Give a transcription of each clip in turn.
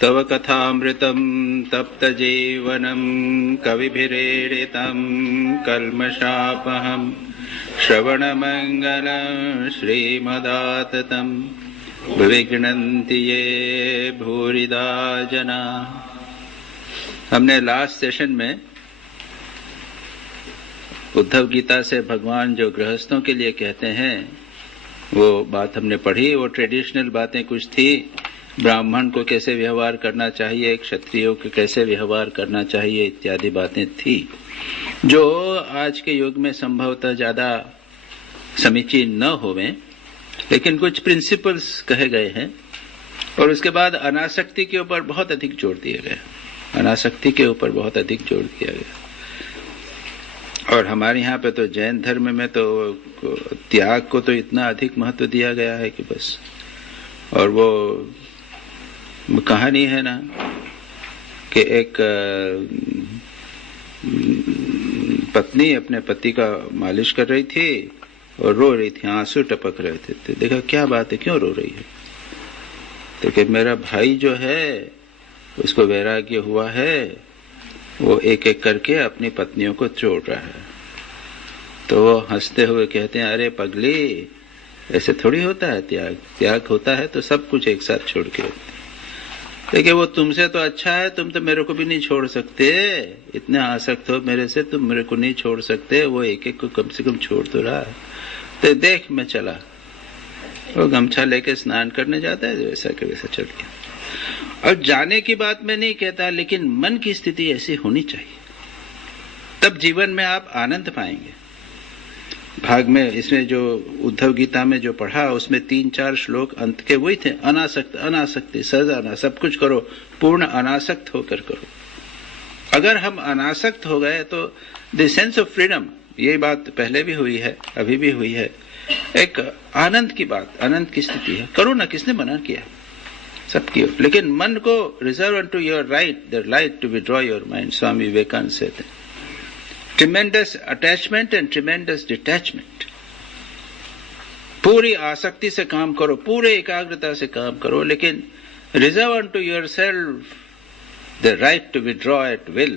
तव कथामृतं तप्तजीवनं कविभिरीडितं कल्मषापहं श्रवणमङ्गलं श्रीमदाततं विघ्नन्ति ये भूरिदा जना। हमने लास्ट सेशन में उद्धव गीता से भगवान जो गृहस्थों के लिए कहते हैं वो बात हमने पढ़ी। वो ट्रेडिशनल बातें कुछ थी, ब्राह्मण को कैसे व्यवहार करना चाहिए, क्षत्रियों को कैसे व्यवहार करना चाहिए इत्यादि बातें थी, जो आज के युग में संभवतः ज्यादा समीचीन न होवें, लेकिन कुछ प्रिंसिपल्स कहे गए हैं। और उसके बाद अनासक्ति के ऊपर बहुत अधिक जोर दिया गया, अनासक्ति के ऊपर बहुत अधिक जोर दिया गया। और हमारे यहाँ पे तो जैन धर्म में तो त्याग को तो इतना अधिक महत्व दिया गया है कि बस। और वो कहानी है ना कि एक पत्नी अपने पति का मालिश कर रही थी और रो रही थी, आंसू टपक रहे थे। तो देखा क्या बात है, क्यों रो रही है? तो कि मेरा भाई जो है उसको वैराग्य हुआ है, वो एक एक करके अपनी पत्नियों को छोड़ रहा है। तो वो हंसते हुए कहते हैं, अरे पगली, ऐसे थोड़ी होता है त्याग। त्याग होता है तो सब कुछ एक साथ छोड़ के। देखिए वो तुमसे तो अच्छा है, तुम तो मेरे को भी नहीं छोड़ सकते, इतने आसक्त हो मेरे से, तुम मेरे को नहीं छोड़ सकते। वो एक एक को कम से कम छोड़ तो रहा है। तो देख मैं चला, वो गमछा लेके स्नान करने जाता है, वैसा के वैसा चल गया। और जाने की बात मैं नहीं कहता, लेकिन मन की स्थिति ऐसी होनी चाहिए, तब जीवन में आप आनंद पाएंगे। भाग में इसमें जो उद्धव गीता में जो पढ़ा उसमें 3-4 श्लोक अंत के वही थे, अनासक्त अनासक्ति सजाना, सब कुछ करो, पूर्ण अनासक्त होकर करो। अगर हम अनासक्त हो गए तो द सेंस ऑफ फ्रीडम, ये बात पहले भी हुई है, अभी भी हुई है, एक आनंद की बात, आनंद की स्थिति है। करो ना, किसने मना किया, सबकी। लेकिन मन को reserve to your right, the right to withdraw your mind, Swami Vivekananda से थे। Tremendous attachment and tremendous detachment. पूरी आसक्ति से काम करो, पूरे एकाग्रता से काम करो, लेकिन reserve to yourself the right to withdraw at will.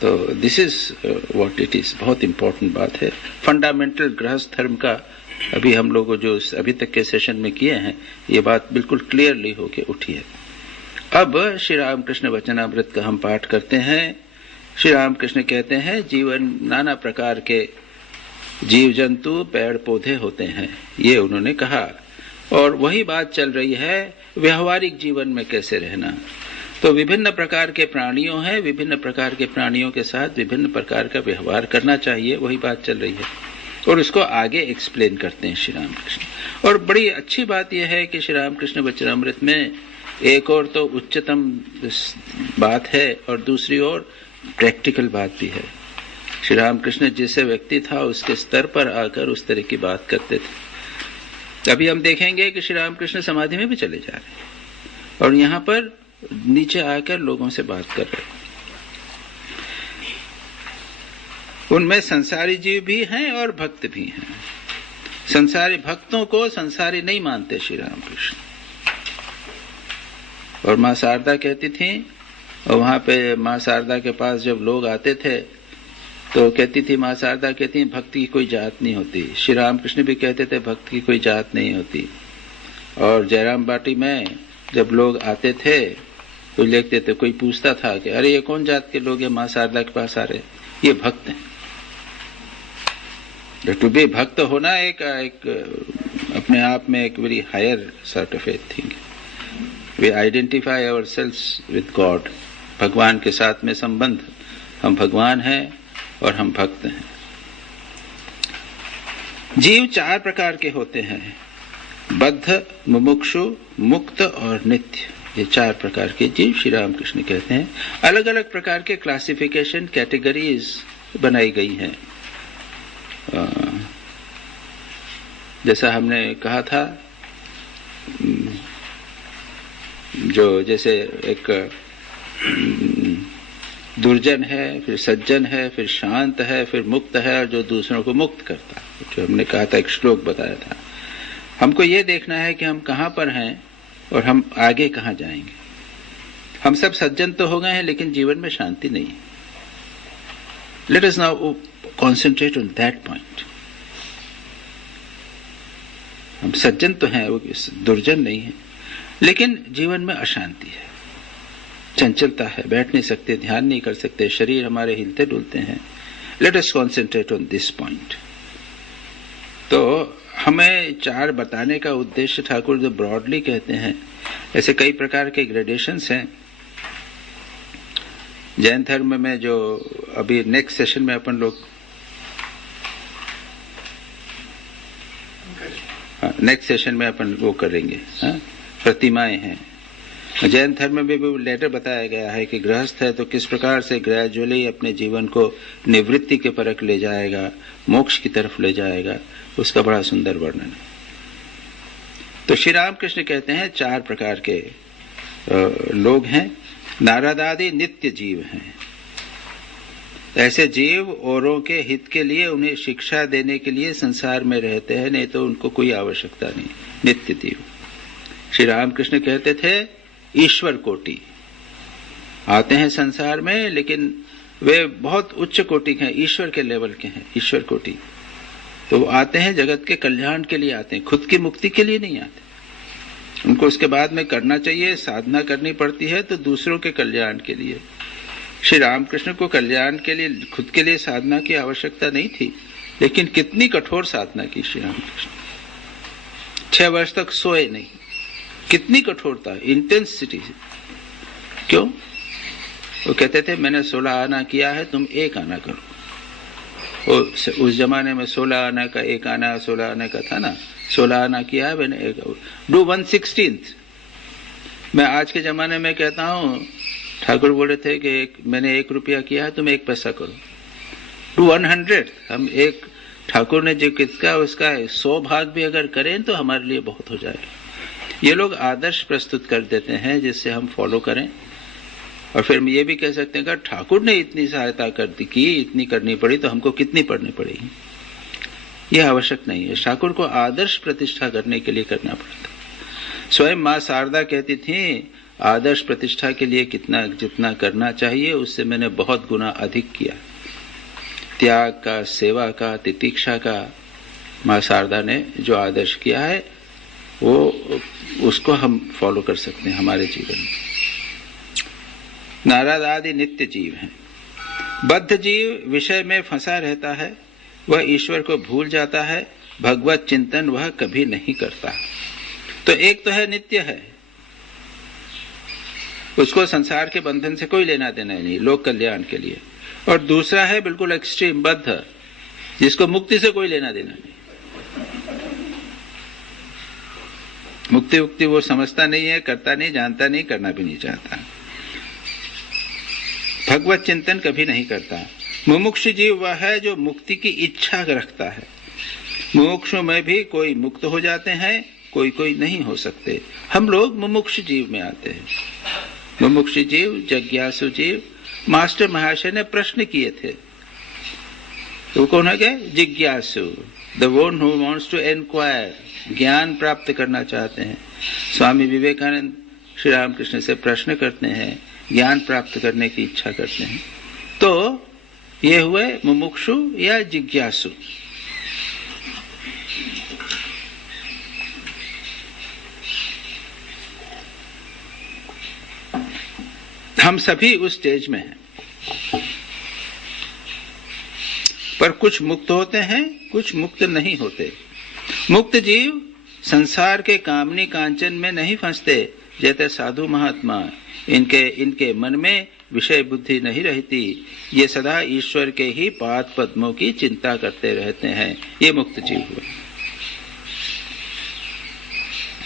तो this is what it is. बहुत इंपॉर्टेंट बात है, फंडामेंटल गृहस्थ धर्म का। अभी हम लोगों जो अभी तक के सेशन में किए हैं, ये बात बिल्कुल क्लियरली होके उठी है। अब श्री रामकृष्ण वचनामृत का हम पाठ करते हैं। श्री रामकृष्ण कहते हैं, जीवन नाना प्रकार के जीव जंतु पेड़ पौधे होते हैं, ये उन्होंने कहा। और वही बात चल रही है व्यवहारिक जीवन में कैसे रहना। तो विभिन्न प्रकार के प्राणियों हैं, विभिन्न प्रकार के प्राणियों के साथ विभिन्न प्रकार का व्यवहार करना चाहिए, वही बात चल रही है। और उसको आगे एक्सप्लेन करते हैं श्री रामकृष्ण। और बड़ी अच्छी बात यह है कि श्री रामकृष्ण वचनामृत में एक और तो उच्चतम बात है और दूसरी ओर प्रैक्टिकल बात भी है। श्री रामकृष्ण जैसे व्यक्ति था उसके स्तर पर आकर उस तरह की बात करते थे। अभी हम देखेंगे कि श्री रामकृष्ण समाधि में भी चले जा रहे हैं और यहाँ पर नीचे आकर लोगों से बात कर रहे हैं। उनमें संसारी जीव भी हैं और भक्त भी हैं। संसारी भक्तों को संसारी नहीं मानते श्री रामकृष्ण। और मां शारदा कहती थी, और वहां पे मां शारदा के पास जब लोग आते थे तो कहती थी, मां शारदा कहती भक्ति की कोई जात नहीं होती। श्री रामकृष्ण भी कहते थे भक्ति की कोई जात नहीं होती। और जयराम बाटी में जब लोग आते थे तो लिखते थे, कोई पूछता था कि अरे ये कौन जात के लोग हैं मां शारदा के पास आ रहे, ये भक्त हैं। टू बी भक्त होना एक अपने आप में एक very higher sort of a thing. We identify ourselves with God, भगवान के साथ में संबंध, हम भगवान हैं और हम भक्त हैं। जीव 4 प्रकार के होते हैं, बद्ध, मुमुक्षु, मुक्त और नित्य। ये 4 प्रकार के जीव श्री रामकृष्ण कहते हैं। अलग अलग प्रकार के क्लासिफिकेशन, कैटेगरीज बनाई गई हैं। जैसा हमने कहा था, जो जैसे एक दुर्जन है, फिर सज्जन है, फिर शांत है, फिर मुक्त है, और जो दूसरों को मुक्त करता है, जो हमने कहा था, एक श्लोक बताया था। हमको ये देखना है कि हम कहाँ पर हैं और हम आगे कहाँ जाएंगे? हम सब सज्जन तो हो गए हैं, लेकिन जीवन में शांति नहीं है। Let us now concentrate on that point. हम सज्जन तो हैं, वो दुर्जन नहीं है, लेकिन जीवन में अशांति है, चंचलता है, बैठ नहीं सकते, ध्यान नहीं कर सकते, शरीर हमारे हिलते डुलते हैं। Let us concentrate on this point. तो हमें चार बताने का उद्देश्य ठाकुर जो ब्रॉडली कहते हैं, ऐसे कई प्रकार के ग्रेडेशंस हैं जैन धर्म में, जो अभी नेक्स्ट सेशन में अपन लोग नेक्स्ट सेशन में अपन वो करेंगे। प्रतिमाएं हैं। जैन धर्म में भी लेटर बताया गया है कि गृहस्थ है तो किस प्रकार से ग्रेजुअली अपने जीवन को निवृत्ति के परक ले जाएगा, मोक्ष की तरफ ले जाएगा, उसका बड़ा सुंदर वर्णन है। तो श्री रामकृष्ण कहते हैं चार प्रकार के लोग हैं। नारद आदि नित्य जीव हैं। ऐसे जीव औरों के हित के लिए, उन्हें शिक्षा देने के लिए संसार में रहते हैं, नहीं तो उनको कोई आवश्यकता नहीं। नित्य जीव। श्री रामकृष्ण कहते थे ईश्वर कोटि आते हैं संसार में, लेकिन वे बहुत उच्च कोटि के हैं, ईश्वर के लेवल के हैं, ईश्वर कोटि। तो वो आते हैं जगत के कल्याण के लिए आते हैं, खुद की मुक्ति के लिए नहीं आते। उनको उसके बाद में करना चाहिए, साधना करनी पड़ती है तो दूसरों के कल्याण के लिए। श्री रामकृष्ण को कल्याण के लिए, खुद के लिए साधना की आवश्यकता नहीं थी, लेकिन कितनी कठोर साधना की श्री रामकृष्ण। 6 वर्ष तक सोए नहीं, कितनी कठोरता, इंटेंसिटी। क्यों? वो कहते थे मैंने 16 आना किया है, तुम 1 आना करो। उस जमाने में 16 आना का 1 आना 16 आने का था ना। 16 आना किया है मैंने, 1 डू 1/16। मैं आज के जमाने में कहता हूँ, ठाकुर बोले थे कि मैंने 1 रुपया किया है, तुम 1 पैसा करो। डू 100। हम एक ठाकुर ने जो किसका उसका 100 भाग भी अगर करें तो हमारे लिए बहुत हो जाएगा। ये लोग आदर्श प्रस्तुत कर देते हैं जिससे हम फॉलो करें। और फिर ये भी कह सकते हैं कि ठाकुर ने इतनी सहायता कर दी की, इतनी करनी पड़ी, तो हमको कितनी पढ़नी पड़ेगी। यह आवश्यक नहीं है। ठाकुर को आदर्श प्रतिष्ठा करने के लिए करना पड़ता। स्वयं माँ शारदा कहती थी आदर्श प्रतिष्ठा के लिए जितना करना चाहिए उससे मैंने बहुत गुना अधिक किया। त्याग का, सेवा का, तितीक्षा का माँ शारदा ने जो आदर्श किया है वो उसको हम फॉलो कर सकते हैं हमारे जीवन में। नारद आदि नित्य जीव हैं। बद्ध जीव विषय में फंसा रहता है, वह ईश्वर को भूल जाता है, भगवत चिंतन वह कभी नहीं करता। तो एक तो है नित्य है, उसको संसार के बंधन से कोई लेना देना नहीं, लोक कल्याण के लिए। और दूसरा है बिल्कुल एक्सट्रीम बद्ध, जिसको मुक्ति से कोई लेना देना नहीं। मुक्ति वो समझता नहीं है, करता नहीं, जानता नहीं, करना भी नहीं चाहता। भगवत चिंतन कभी नहीं करता। मुमुक्षु जीव वह है जो मुक्ति की इच्छा रखता है। मुमुक्षु में भी कोई मुक्त हो जाते हैं, कोई कोई नहीं हो सकते। हम लोग मुमुक्षु जीव में आते हैं। मुमुक्षु जीव, जिज्ञासु जीव। मास्टर महाशय ने प्रश्न किए थे, तो कौन है क्या? जिज्ञासु, the one who wants to enquire, ज्ञान प्राप्त करना चाहते हैं। स्वामी विवेकानंद श्री रामकृष्ण से प्रश्न करते हैं, ज्ञान प्राप्त करने की इच्छा करते हैं। तो ये हुए मुमुक्षु या जिज्ञासु। हम सभी उस स्टेज में हैं, पर कुछ मुक्त होते हैं, कुछ मुक्त नहीं होते। मुक्त जीव संसार के कामनी कांचन में नहीं फंसते, जैसे साधु महात्मा। इनके मन में विषय बुद्धि नहीं रहती, ये सदा ईश्वर के ही पाद पद्मों की चिंता करते रहते हैं। ये मुक्त जीव हुए।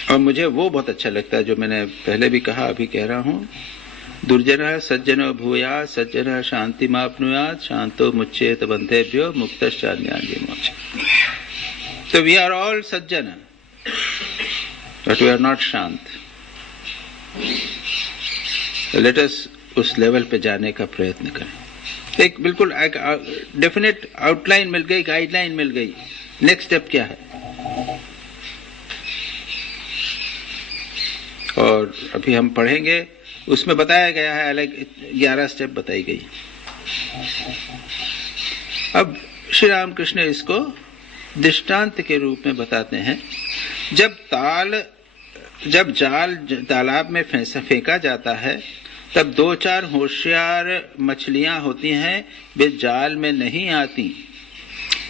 और मुझे वो बहुत अच्छा लगता है जो मैंने पहले भी कहा, अभी कह रहा हूं। दुर्जन सज्जनो भूयात् सज्जन शांतिमाप्नुयात् शांतो मुच्येत बंधेभ्यो मुक्तश्चान्यान्ये मोक्ष। So we are all Sajjan, but we are not शांत। Let us उस लेवल पे जाने का प्रयत्न करें। एक बिल्कुल डेफिनेट आउटलाइन मिल गई, गाइडलाइन मिल गई। नेक्स्ट स्टेप क्या है? और अभी हम पढ़ेंगे, उसमें बताया गया है, अलग 11 स्टेप बताई गई। अब श्री रामकृष्ण इसको दृष्टांत के रूप में बताते हैं। जब जाल तालाब में फेंका जाता है, तब 2-4 होशियार मछलियां होती हैं, वे जाल में नहीं आती।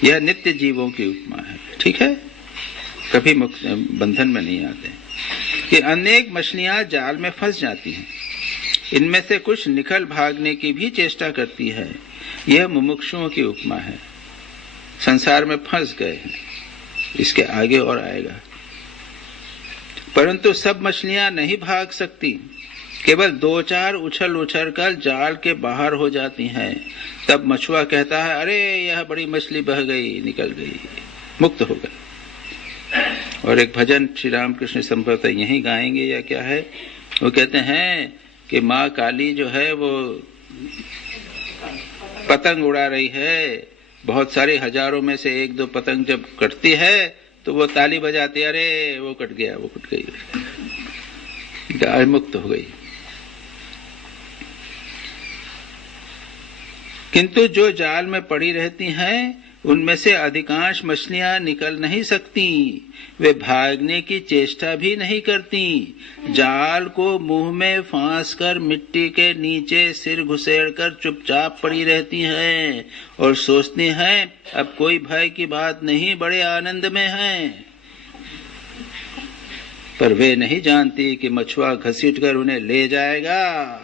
यह नित्य जीवों की उपमा है, ठीक है, कभी बंधन में नहीं आते। ये अनेक मछलियां जाल में फंस जाती हैं, इनमें से कुछ निकल भागने की भी चेष्टा करती है। यह मुमुक्षुओं की उपमा है, संसार में फंस गए हैं। इसके आगे और आएगा। परंतु सब मछलियां नहीं भाग सकती, केवल 2-4 उछल कर जाल के बाहर हो जाती हैं। तब मछुआ कहता है, अरे यह बड़ी मछली बह गई, निकल गई, मुक्त हो गई। और एक भजन श्री रामकृष्ण संभवतः यही गाएंगे या क्या है, वो कहते हैं कि माँ काली जो है वो पतंग उड़ा रही है, बहुत सारे हजारों में से 1-2 पतंग जब कटती है तो वो ताली बजाती है, अरे वो कट गया, वो कट गई, गाय मुक्त हो गई। किंतु जो जाल में पड़ी रहती हैं, उनमें से अधिकांश मछलियां निकल नहीं सकती, वे भागने की चेष्टा भी नहीं करती। जाल को मुंह में फांस कर मिट्टी के नीचे सिर घुसेड़कर चुपचाप पड़ी रहती हैं और सोचती हैं, अब कोई भय की बात नहीं, बड़े आनंद में हैं। पर वे नहीं जानती कि मछुआ घसीटकर उन्हें ले जाएगा,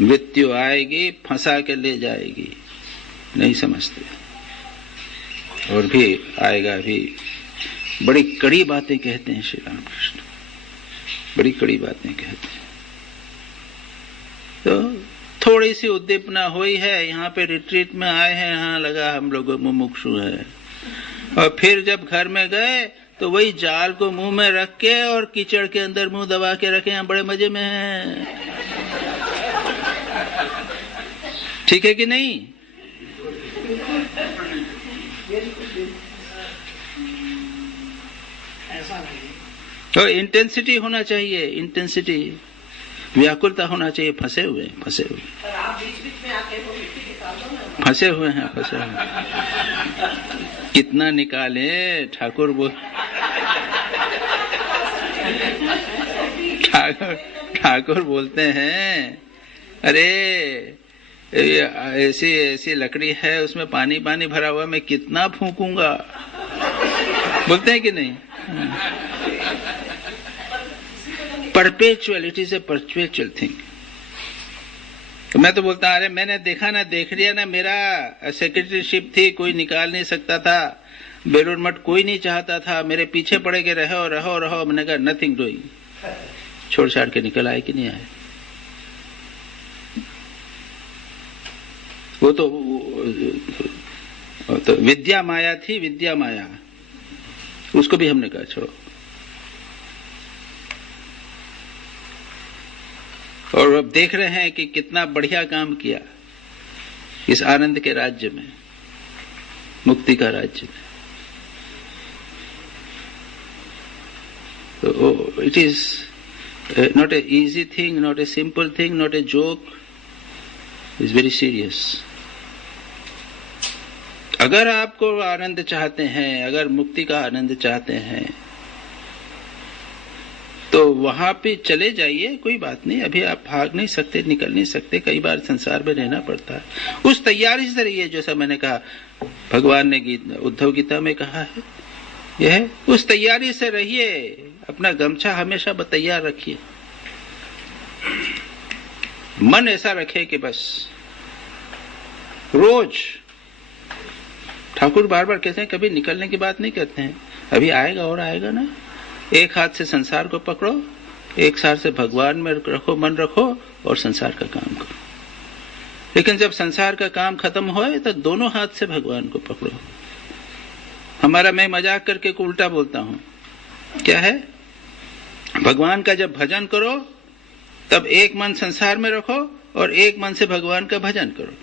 मृत्यु आएगी, फंसा के ले जाएगी, नहीं समझते। और भी आएगा, भी बड़ी कड़ी बातें कहते हैं श्री रामकृष्ण, बड़ी कड़ी बातें कहते हैं। तो थोड़ी सी उद्दीपना हुई है, यहाँ पे रिट्रीट में आए हैं, यहाँ लगा हम लोग मुमुक्षु है, और फिर जब घर में गए तो वही जाल को मुंह में रख के और कीचड़ के अंदर मुंह दबा के रखे हैं, बड़े मजे में हैं। ठीक है कि नहीं? तो इंटेंसिटी होना चाहिए, इंटेंसिटी, व्याकुलता होना चाहिए। फंसे हुए हैं, फंसे हुए हैं। कितना निकाले ठाकुर ठाकुर बोलते हैं, अरे ऐसी लकड़ी है, उसमें पानी भरा हुआ, मैं कितना फूंकूंगा, बोलते हैं कि नहीं? Perpetual, it is a perpetual thing. तो मैं तो बोलता, अरे मैंने देखा ना, देख लिया ना, मेरा सेक्रेटरीशिप थी, कोई निकाल नहीं सकता था, बेलूर मठ कोई नहीं चाहता था, मेरे पीछे पड़े के रहो। मैंने कहा नथिंग डूइंग, छोड़ छाड़ के निकल आए कि नहीं आए? वो तो विद्या माया थी, विद्या माया, उसको भी हमने कहा छोड़ो। और अब देख रहे हैं कि कितना बढ़िया काम किया इस आनंद के राज्य में, मुक्ति का राज्य में। तो it is not a easy thing, not a simple thing, not a joke, is very serious. अगर आपको आनंद चाहते हैं, अगर मुक्ति का आनंद चाहते हैं, तो वहां पे चले जाइए, कोई बात नहीं। अभी आप भाग नहीं सकते, निकल नहीं सकते, कई बार संसार में रहना पड़ता है। उस तैयारी से रहिए, जैसा मैंने कहा, भगवान ने उद्धव गीता में कहा है, यह उस तैयारी से रहिए। अपना गमछा हमेशा तैयार रखिए, मन ऐसा रखे कि बस रोज। ठाकुर बार बार कहते हैं, कभी निकलने की बात नहीं कहते हैं, अभी आएगा और आएगा ना। एक हाथ से संसार को पकड़ो, एक हाथ से भगवान में रखो, मन रखो, और संसार का काम करो। लेकिन जब संसार का काम खत्म होए तो दोनों हाथ से भगवान को पकड़ो। हमारा मैं मजाक करके को उल्टा बोलता हूं, क्या है, भगवान का जब भजन करो तब एक मन संसार में रखो और एक मन से भगवान का भजन करो।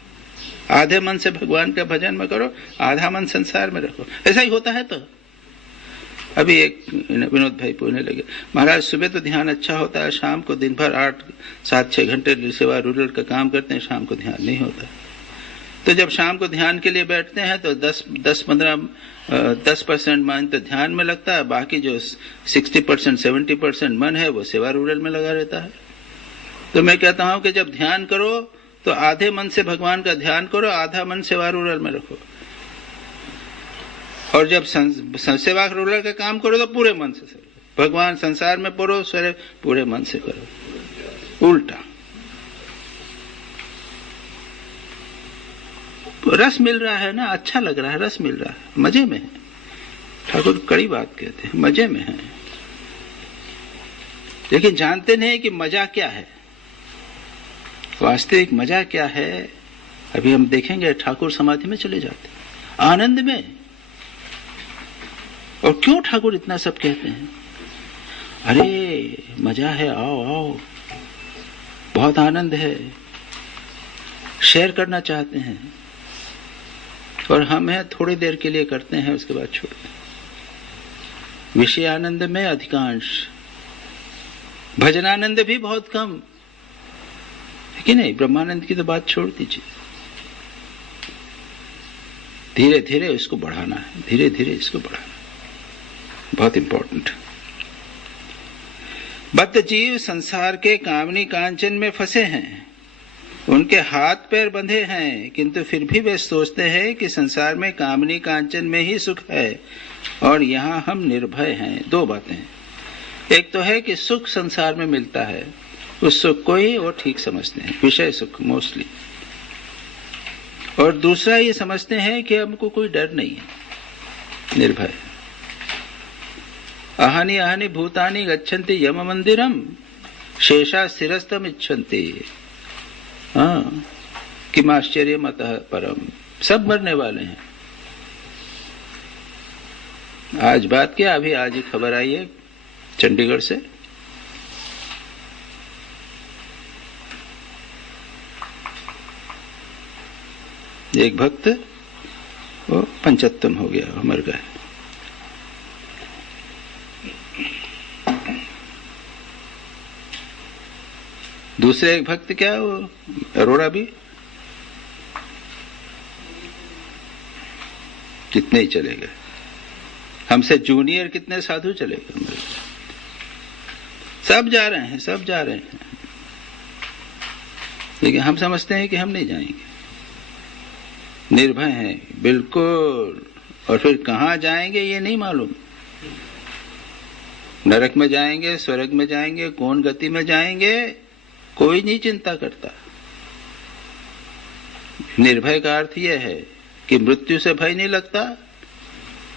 आधे मन से भगवान का भजन में करो, आधा मन संसार में रखो। ऐसा ही होता है। तो अभी एक विनोद भाई पूछने लगे, महाराज सुबह तो ध्यान अच्छा होता है, शाम को दिन भर 8-7-6 घंटे सेवा रूरल का काम करते हैं, शाम को ध्यान नहीं होता। तो जब शाम को ध्यान के लिए बैठते हैं तो 10% मन तो ध्यान में लगता है, बाकी जो 60% 70% मन है वो सेवा रूरल में लगा रहता है। तो मैं कहता हूं कि जब ध्यान करो तो आधे मन से भगवान का ध्यान करो, आधा मन सेवा रूरल में रखो, और जब सेवा रूरल का काम करो तो पूरे मन से भगवान संसार में पढ़ो, सवेरे पूरे मन से करो, उल्टा। रस मिल रहा है ना, अच्छा लग रहा है, रस मिल रहा है, मजे में है। ठाकुर कड़ी बात कहते हैं, मजे में है, लेकिन जानते नहीं कि मजा क्या है, वास्तविक मजा क्या है। अभी हम देखेंगे, ठाकुर समाधि में चले जाते, आनंद में। और क्यों ठाकुर इतना सब कहते हैं? अरे मजा है, आओ आओ, बहुत आनंद है, शेयर करना चाहते हैं, और हम हैं थोड़ी देर के लिए करते हैं, उसके बाद छोड़ते हैं। विषय आनंद में अधिकांश, भजनानंद भी बहुत कम है कि नहीं? ब्रह्मानंद की तो बात छोड़ दीजिए। धीरे धीरे इसको बढ़ाना है, धीरे धीरे इसको बढ़ाना, बहुत इंपॉर्टेंट। बद्ध जीव संसार के कामनी कांचन में फंसे हैं, उनके हाथ पैर बंधे हैं, किंतु फिर भी वे सोचते हैं कि संसार में कामनी कांचन में ही सुख है और यहाँ हम निर्भय हैं। दो बातें, एक तो है कि सुख संसार में मिलता है, उस सुख को ही वो ठीक समझते हैं, विषय सुख मोस्टली, और दूसरा ये समझते हैं कि हमको कोई डर नहीं है, निर्भय। अहानि अहानि भूतानि गच्छन्ति यम मंदिरम शेषा स्थिरस्तम इच्छन्ति, हाँ, किम आश्चर्यम अतः परम। सब मरने वाले हैं। आज बात क्या, अभी आज ही खबर आई है चंडीगढ़ से, एक भक्त वो 75 हो गया, मर गए। दूसरे एक भक्त क्या, वो अरोड़ा भी, कितने ही चले गए। हमसे जूनियर कितने साधु चले गए, सब जा रहे हैं, सब जा रहे हैं, लेकिन हम समझते हैं कि हम नहीं जाएंगे, निर्भय हैं बिल्कुल। और फिर कहाँ जाएंगे ये नहीं मालूम, नरक में जाएंगे, स्वर्ग में जाएंगे, कौन गति में जाएंगे, कोई नहीं चिंता करता। निर्भय का अर्थ यह है कि मृत्यु से भय नहीं लगता,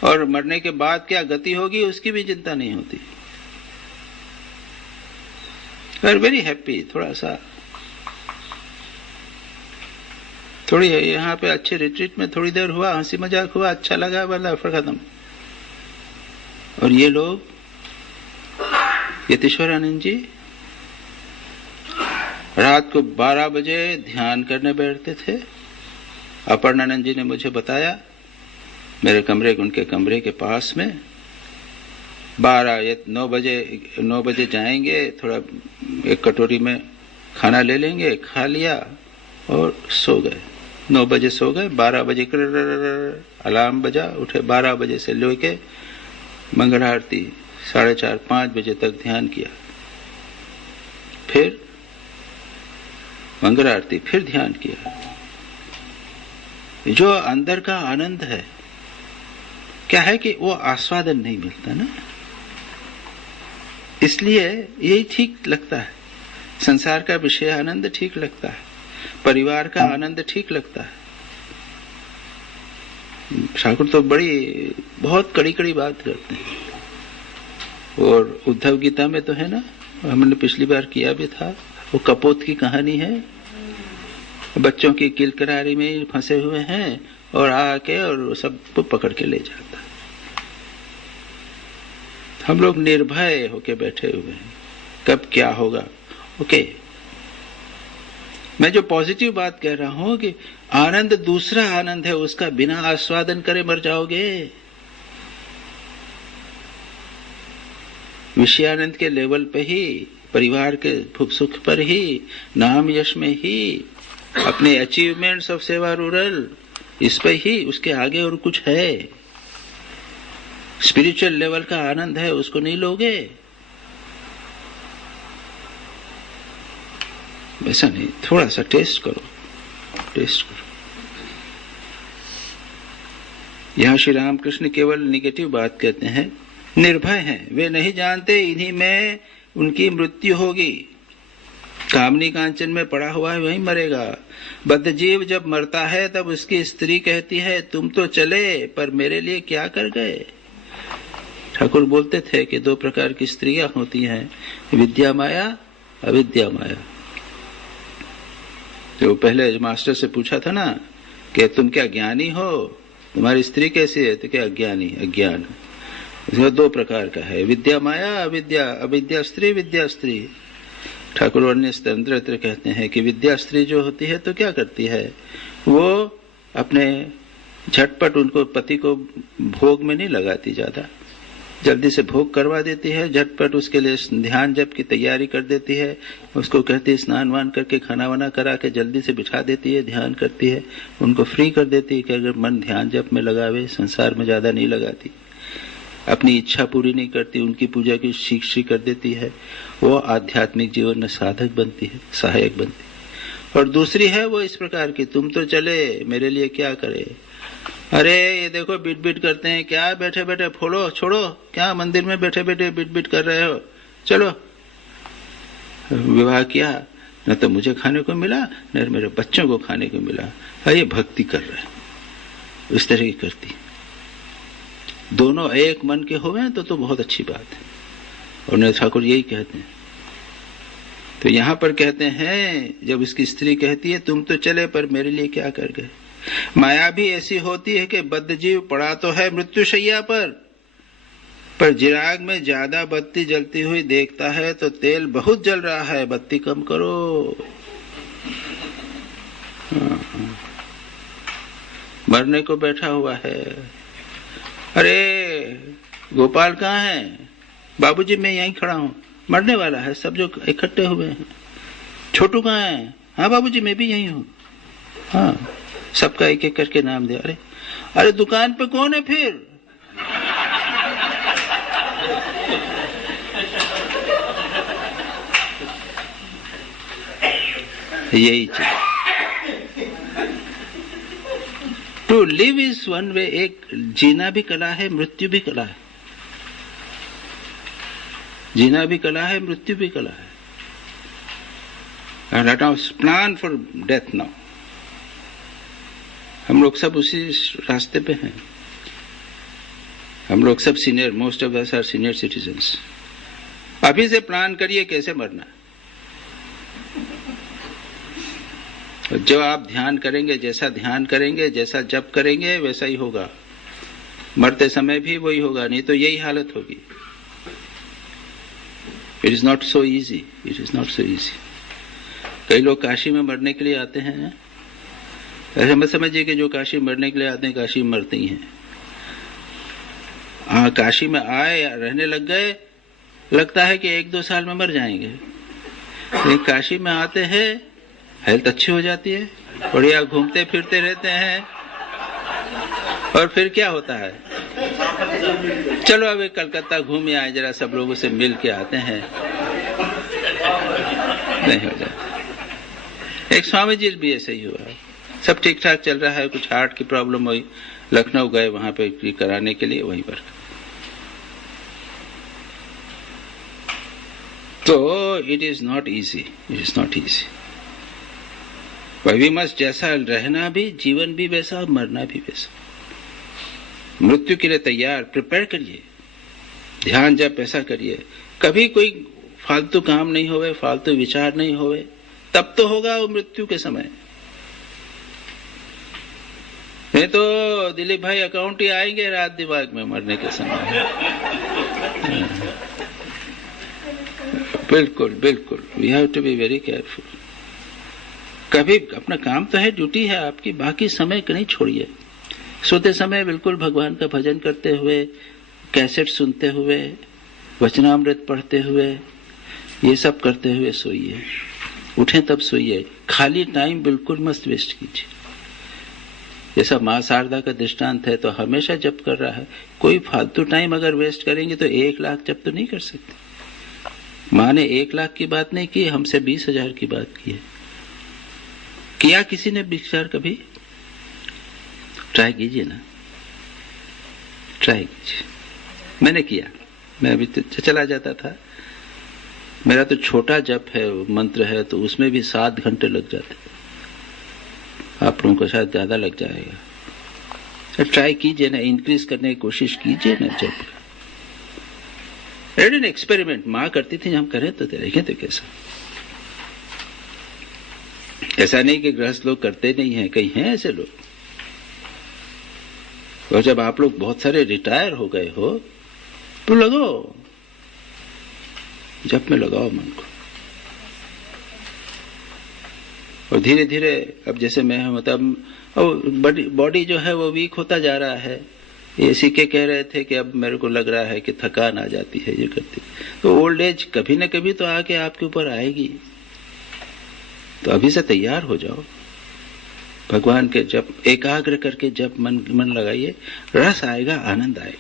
और मरने के बाद क्या गति होगी उसकी भी चिंता नहीं होती। Very happy. थोड़ा सा थोड़ी यहाँ पे अच्छे रिट्रीट में थोड़ी देर हुआ, हंसी मजाक हुआ, अच्छा लगा, वाला फिर खत्म। और ये लोग, यतीश्वरानंद जी रात को 12 बजे ध्यान करने बैठते थे। अपर्णानंद जी ने मुझे बताया, मेरे कमरे, उनके कमरे के पास में 12 या 9 बजे जाएंगे, थोड़ा एक कटोरी में खाना ले लेंगे, खा लिया और सो गए। 9 बजे सो गए, 12 बजे अलार्म बजा, उठे, 12 बजे से लेके मंगल आरती 4:30-5 बजे तक ध्यान किया, फिर मंगल आरती, फिर ध्यान किया। जो अंदर का आनंद है, क्या है कि वो आस्वादन नहीं मिलता ना, इसलिए यही ठीक लगता है। संसार का विषय आनंद ठीक लगता है, परिवार का आनंद ठीक लगता है। ठाकुर तो बहुत कड़ी कड़ी बात करते हैं। और उद्धव गीता में तो है ना, हमने पिछली बार किया भी था, वो कपोत की कहानी है, बच्चों की किलकरारी में फंसे हुए हैं और आके और सबको पकड़ के ले जाता। हम लोग निर्भय होके बैठे हुए हैं, कब क्या होगा। ओके, मैं जो पॉजिटिव बात कह रहा हूं कि आनंद दूसरा आनंद है, उसका बिना आस्वादन करे मर जाओगे। विषयानंद के लेवल पे ही, परिवार के सुख पर ही, नाम यश में ही, अपने अचीवमेंट्स ऑफ सेवा रूरल, इस पे ही, उसके आगे और कुछ है? स्पिरिचुअल लेवल का आनंद है, उसको नहीं लोगे? वैसा नहीं, थोड़ा सा टेस्ट करो, टेस्ट करो। यहाँ श्री रामकृष्ण केवल निगेटिव बात कहते हैं, निर्भय हैं, वे नहीं जानते इन्हीं में उनकी मृत्यु होगी। कामनी कांचन में पड़ा हुआ है, वहीं मरेगा। बद्ध जीव जब मरता है तब उसकी स्त्री कहती है, तुम तो चले पर मेरे लिए क्या कर गए। ठाकुर बोलते थे कि दो प्रकार की स्त्रियां होती हैं, विद्या माया, अविद्या माया। तो पहले मास्टर से पूछा था ना कि तुम क्या ज्ञानी हो, तुम्हारी स्त्री कैसी है, तो क्या अज्ञानी, अज्ञान। इसमें दो प्रकार का है, विद्या माया, अविद्या, अविद्या स्त्री, विद्या स्त्री। ठाकुर अन्य तंत्र कहते हैं कि विद्या स्त्री जो होती है तो क्या करती है, वो अपने झटपट उनको पति को भोग में नहीं लगाती, ज्यादा जल्दी से भोग करवा देती है, झटपट उसके लिए ध्यान जप की तैयारी कर देती है, उसको कहती है स्नान वान करके खाना वाना करा के जल्दी से बिठा देती है, ध्यान करती है, उनको फ्री कर देती है कि अगर मन ध्यान जप में लगावे, संसार में ज्यादा नहीं लगाती, अपनी इच्छा पूरी नहीं करती, उनकी पूजा की शिक्षी कर देती है, वो आध्यात्मिक जीवन में साधक बनती है, सहायक बनती है। और दूसरी है वो इस प्रकार की, तुम तो चले मेरे लिए क्या करे, अरे ये देखो बिट बिट करते हैं, क्या बैठे बैठे फोड़ो छोड़ो, क्या मंदिर में बैठे बैठे बिट बिट कर रहे हो, चलो। विवाह किया न तो मुझे खाने को मिला, न मेरे बच्चों को खाने को मिला, ये भक्ति कर रहे हैं, उस तरह की करती। दोनों एक मन के हुए तो बहुत अच्छी बात है, और ठाकुर यही कहते हैं। तो यहाँ पर कहते हैं, जब इसकी स्त्री कहती है तुम तो चले पर मेरे लिए क्या कर गए। माया भी ऐसी होती है कि बद्ध जीव पड़ा तो है मृत्युशैया पर चिराग में ज्यादा बत्ती जलती हुई देखता है तो तेल बहुत जल रहा है, बत्ती कम करो। मरने को बैठा हुआ है, अरे गोपाल कहाँ है, बाबूजी मैं यहीं खड़ा हूँ, मरने वाला है, सब जो इकट्ठे हुए हैं। छोटू कहाँ है, हाँ बाबूजी मैं भी यहीं हूँ, हाँ। सबका एक एक करके नाम दे, अरे अरे दुकान पे कौन है फिर, यही चीज। To live is one way, एक जीना भी कला है, मृत्यु भी कला है, जीना भी कला है, मृत्यु भी कला है। And let us plan for death now. हम लोग सब उसी रास्ते पे हैं, हम लोग सब senior, most of us are senior citizens. अभी से प्लान करिए कैसे मरना। जो आप ध्यान करेंगे, जैसा ध्यान करेंगे, जैसा जप करेंगे, वैसा ही होगा, मरते समय भी वही होगा, नहीं तो यही हालत होगी। It is not so easy, it is not so easy. कई लोग काशी में मरने के लिए आते हैं, ऐसे मत समझिए कि जो काशी मरने के लिए आते हैं काशी में मरते ही हैं। काशी में आए, रहने लग गए, लगता है कि 1-2 साल में मर जाएंगे, लेकिन काशी में आते हैं, हेल्थ अच्छी हो जाती है, बढ़िया घूमते फिरते रहते हैं, और फिर क्या होता है, चलो अभी कलकत्ता घूम आए, जरा सब लोगों से मिल के आते हैं, नहीं हो जाता। एक स्वामी जी भी ऐसे ही हुआ, सब ठीक ठाक चल रहा है, कुछ हार्ट की प्रॉब्लम हुई, लखनऊ गए वहां पे कराने के लिए, वहीं पर। तो it is not easy, it is not easy. We must, जैसा रहना भी, जीवन भी वैसा, और मरना भी वैसा। मृत्यु के लिए तैयार, प्रिपेयर करिए, ध्यान जब ऐसा करिए, कभी कोई फालतू काम नहीं होवे, फालतू विचार नहीं होवे, तब तो होगा वो मृत्यु के समय। नहीं तो दिलीप भाई अकाउंट ही आएंगे रात दिमाग में मरने के समय। बिल्कुल बिल्कुल, we have to be very careful. कभी अपना काम तो है, ड्यूटी है आपकी, बाकी समय नहीं छोड़िए। सोते समय बिल्कुल भगवान का भजन करते हुए, कैसेट सुनते हुए, वचनामृत पढ़ते हुए, ये सब करते हुए सोइए। उठें तब सोइए। खाली टाइम बिल्कुल मत वेस्ट कीजिए। जैसा माँ शारदा का दृष्टांत है, तो हमेशा जप कर रहा है, कोई फालतू टाइम अगर वेस्ट करेंगे तो 1 लाख जप तो नहीं कर सकते। माँ ने 1 लाख की बात नहीं की, हमसे 20,000 की बात की है। किया किसी ने विचार कभी? ट्राई कीजिए ना, ट्राई कीजिए। मैंने किया, मैं अभी तो चला जाता था। मेरा तो छोटा जप है, मंत्र है, तो उसमें भी 7 घंटे लग जाते। आप लोगों को शायद ज्यादा लग जाएगा। तो ट्राई कीजिए ना, इंक्रीज करने की कोशिश कीजिए ना जप। एन एक्सपेरिमेंट माँ करती थी, हम करें तो देखें तो कैसा। ऐसा नहीं कि गृहस्थ लोग करते नहीं हैं, कई हैं ऐसे लोग। और जब आप लोग बहुत सारे रिटायर हो गए हो तो लगो जप में, लगाओ मन को। और धीरे धीरे अब जैसे मैं मतलब बॉडी जो है वो वीक होता जा रहा है। ये के कह रहे थे कि अब मेरे को लग रहा है कि थकान आ जाती है, ये करती। तो ओल्ड एज कभी न कभी तो आके आपके ऊपर आएगी, तो अभी से तैयार हो जाओ। भगवान के जप एकाग्र करके जप मन लगाइए, रस आएगा, आनंद आएगा।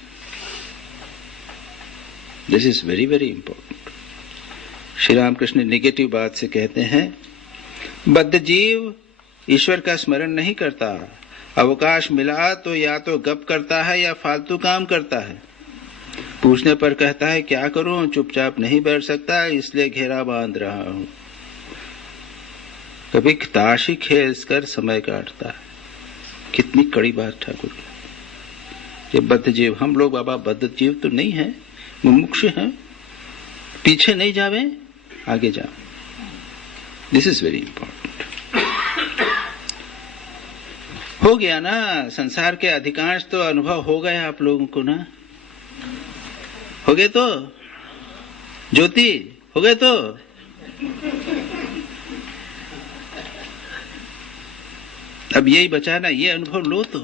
This is very very important. Shri Ramakrishna negative बात से कहते हैं, बद्ध जीव ईश्वर का स्मरण नहीं करता। अवकाश मिला तो या तो गप करता है या फालतू काम करता है। पूछने पर कहता है क्या करूं, चुपचाप नहीं बैठ सकता, इसलिए घेरा बांध रहा हूं। कभी ताशी खेलकर समय काटता है। कितनी कड़ी बात ठाकुर की। ये बद्ध जीव, हम लोग बाबा बद्ध जीव तो नहीं है, मुमुक्षु हैं। पीछे नहीं जावे, आगे जाओ। This is very important. हो गया ना, संसार के अधिकांश तो अनुभव हो गए आप लोगों को ना। हो गए तो ज्योति, हो गए तो अब यही बचाना, ये अनुभव लो तो।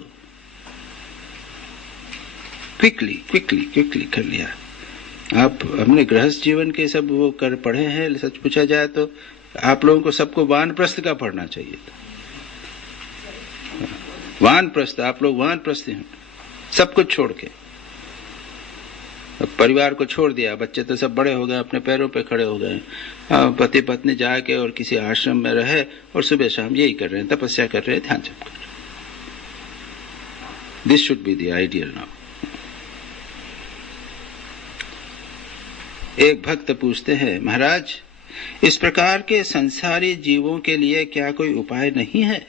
क्विकली कर लिया। आप हमने गृहस्थ जीवन के सब वो कर पढ़े हैं। सच पूछा जाए तो आप लोगों को सबको वानप्रस्थ का पढ़ना चाहिए था। वानप्रस्थ, आप लोग वानप्रस्थ हैं, सब कुछ छोड़ के। अब परिवार को छोड़ दिया, बच्चे तो सब बड़े हो गए, अपने पैरों पे खड़े हो गए। पति पत्नी जाके और किसी आश्रम में रहे और सुबह शाम यही कर रहे हैं, तपस्या कर रहे हैं, ध्यान जप कर रहे हैं। This should be the ideal now. एक भक्त पूछते हैं, महाराज इस प्रकार के संसारी जीवों के लिए क्या कोई उपाय नहीं है?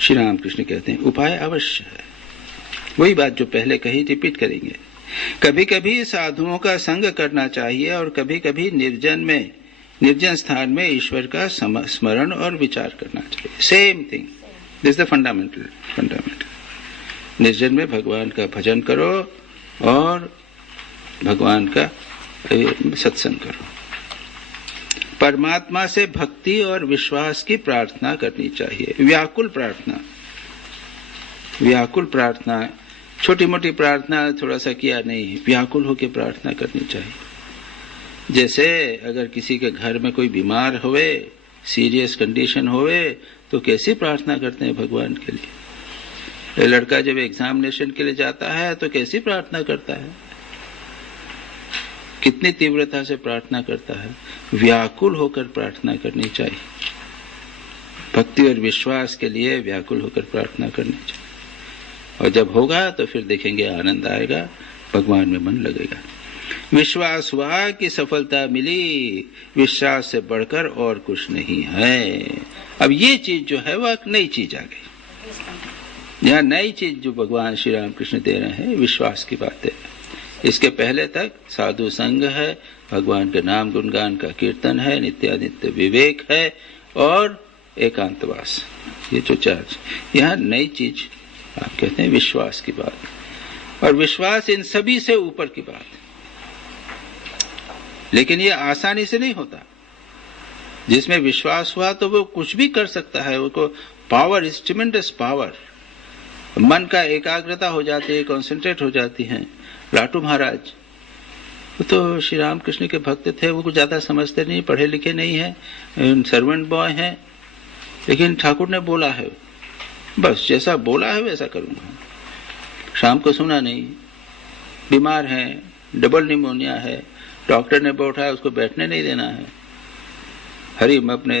श्री रामकृष्ण कहते हैं उपाय अवश्य है। वही बात जो पहले कही रिपीट करेंगे। कभी कभी साधुओं का संग करना चाहिए और कभी कभी निर्जन स्थान में ईश्वर का स्मरण और विचार करना चाहिए। Same thing, this is the fundamental. निर्जन में भगवान का भजन करो और भगवान का सत्संग करो। परमात्मा से भक्ति और विश्वास की प्रार्थना करनी चाहिए। व्याकुल प्रार्थना, छोटी मोटी प्रार्थना थोड़ा सा किया नहीं, व्याकुल होकर प्रार्थना करनी चाहिए। जैसे अगर किसी के घर में कोई बीमार होवे, सीरियस कंडीशन होवे, तो कैसी प्रार्थना करते हैं भगवान के लिए। लड़का जब एग्जामिनेशन के लिए जाता है तो कैसी प्रार्थना करता है, कितनी तीव्रता से प्रार्थना करता है। व्याकुल होकर प्रार्थना करनी चाहिए। भक्ति और विश्वास के लिए व्याकुल होकर प्रार्थना करनी चाहिए। और जब होगा तो फिर देखेंगे आनंद आएगा, भगवान में मन लगेगा। विश्वास हुआ कि सफलता मिली, विश्वास से बढ़कर और कुछ नहीं है। अब ये चीज जो है वह नई चीज आ गई। यहाँ नई चीज जो भगवान श्री रामकृष्ण दे रहे हैं, विश्वास की बात है। इसके पहले तक साधु संग है, भगवान के नाम गुणगान का कीर्तन है, नित्यानित्य विवेक है और एकांतवास। ये जो चार, यहाँ नई चीज आप कहते हैं विश्वास की बात। और विश्वास इन सभी से ऊपर की बात। लेकिन ये आसानी से नहीं होता। जिसमें विश्वास हुआ तो वो कुछ भी कर सकता है। वो पावर इज ट्रिमेंडस पावर। मन का एकाग्रता हो जाती है, कॉन्सेंट्रेट हो जाती है। लाटू महाराज वो तो श्री रामकृष्ण के भक्त थे, वो कुछ ज्यादा समझते नहीं, पढ़े लिखे नहीं है, सर्वेंट बॉय हैं, लेकिन ठाकुर ने बोला है, बस जैसा बोला है वैसा करूंगा। शाम को सुना नहीं, बीमार है, डबल निमोनिया है, डॉक्टर ने बैठाया, उसको बैठने नहीं देना है। हरि मैं अपने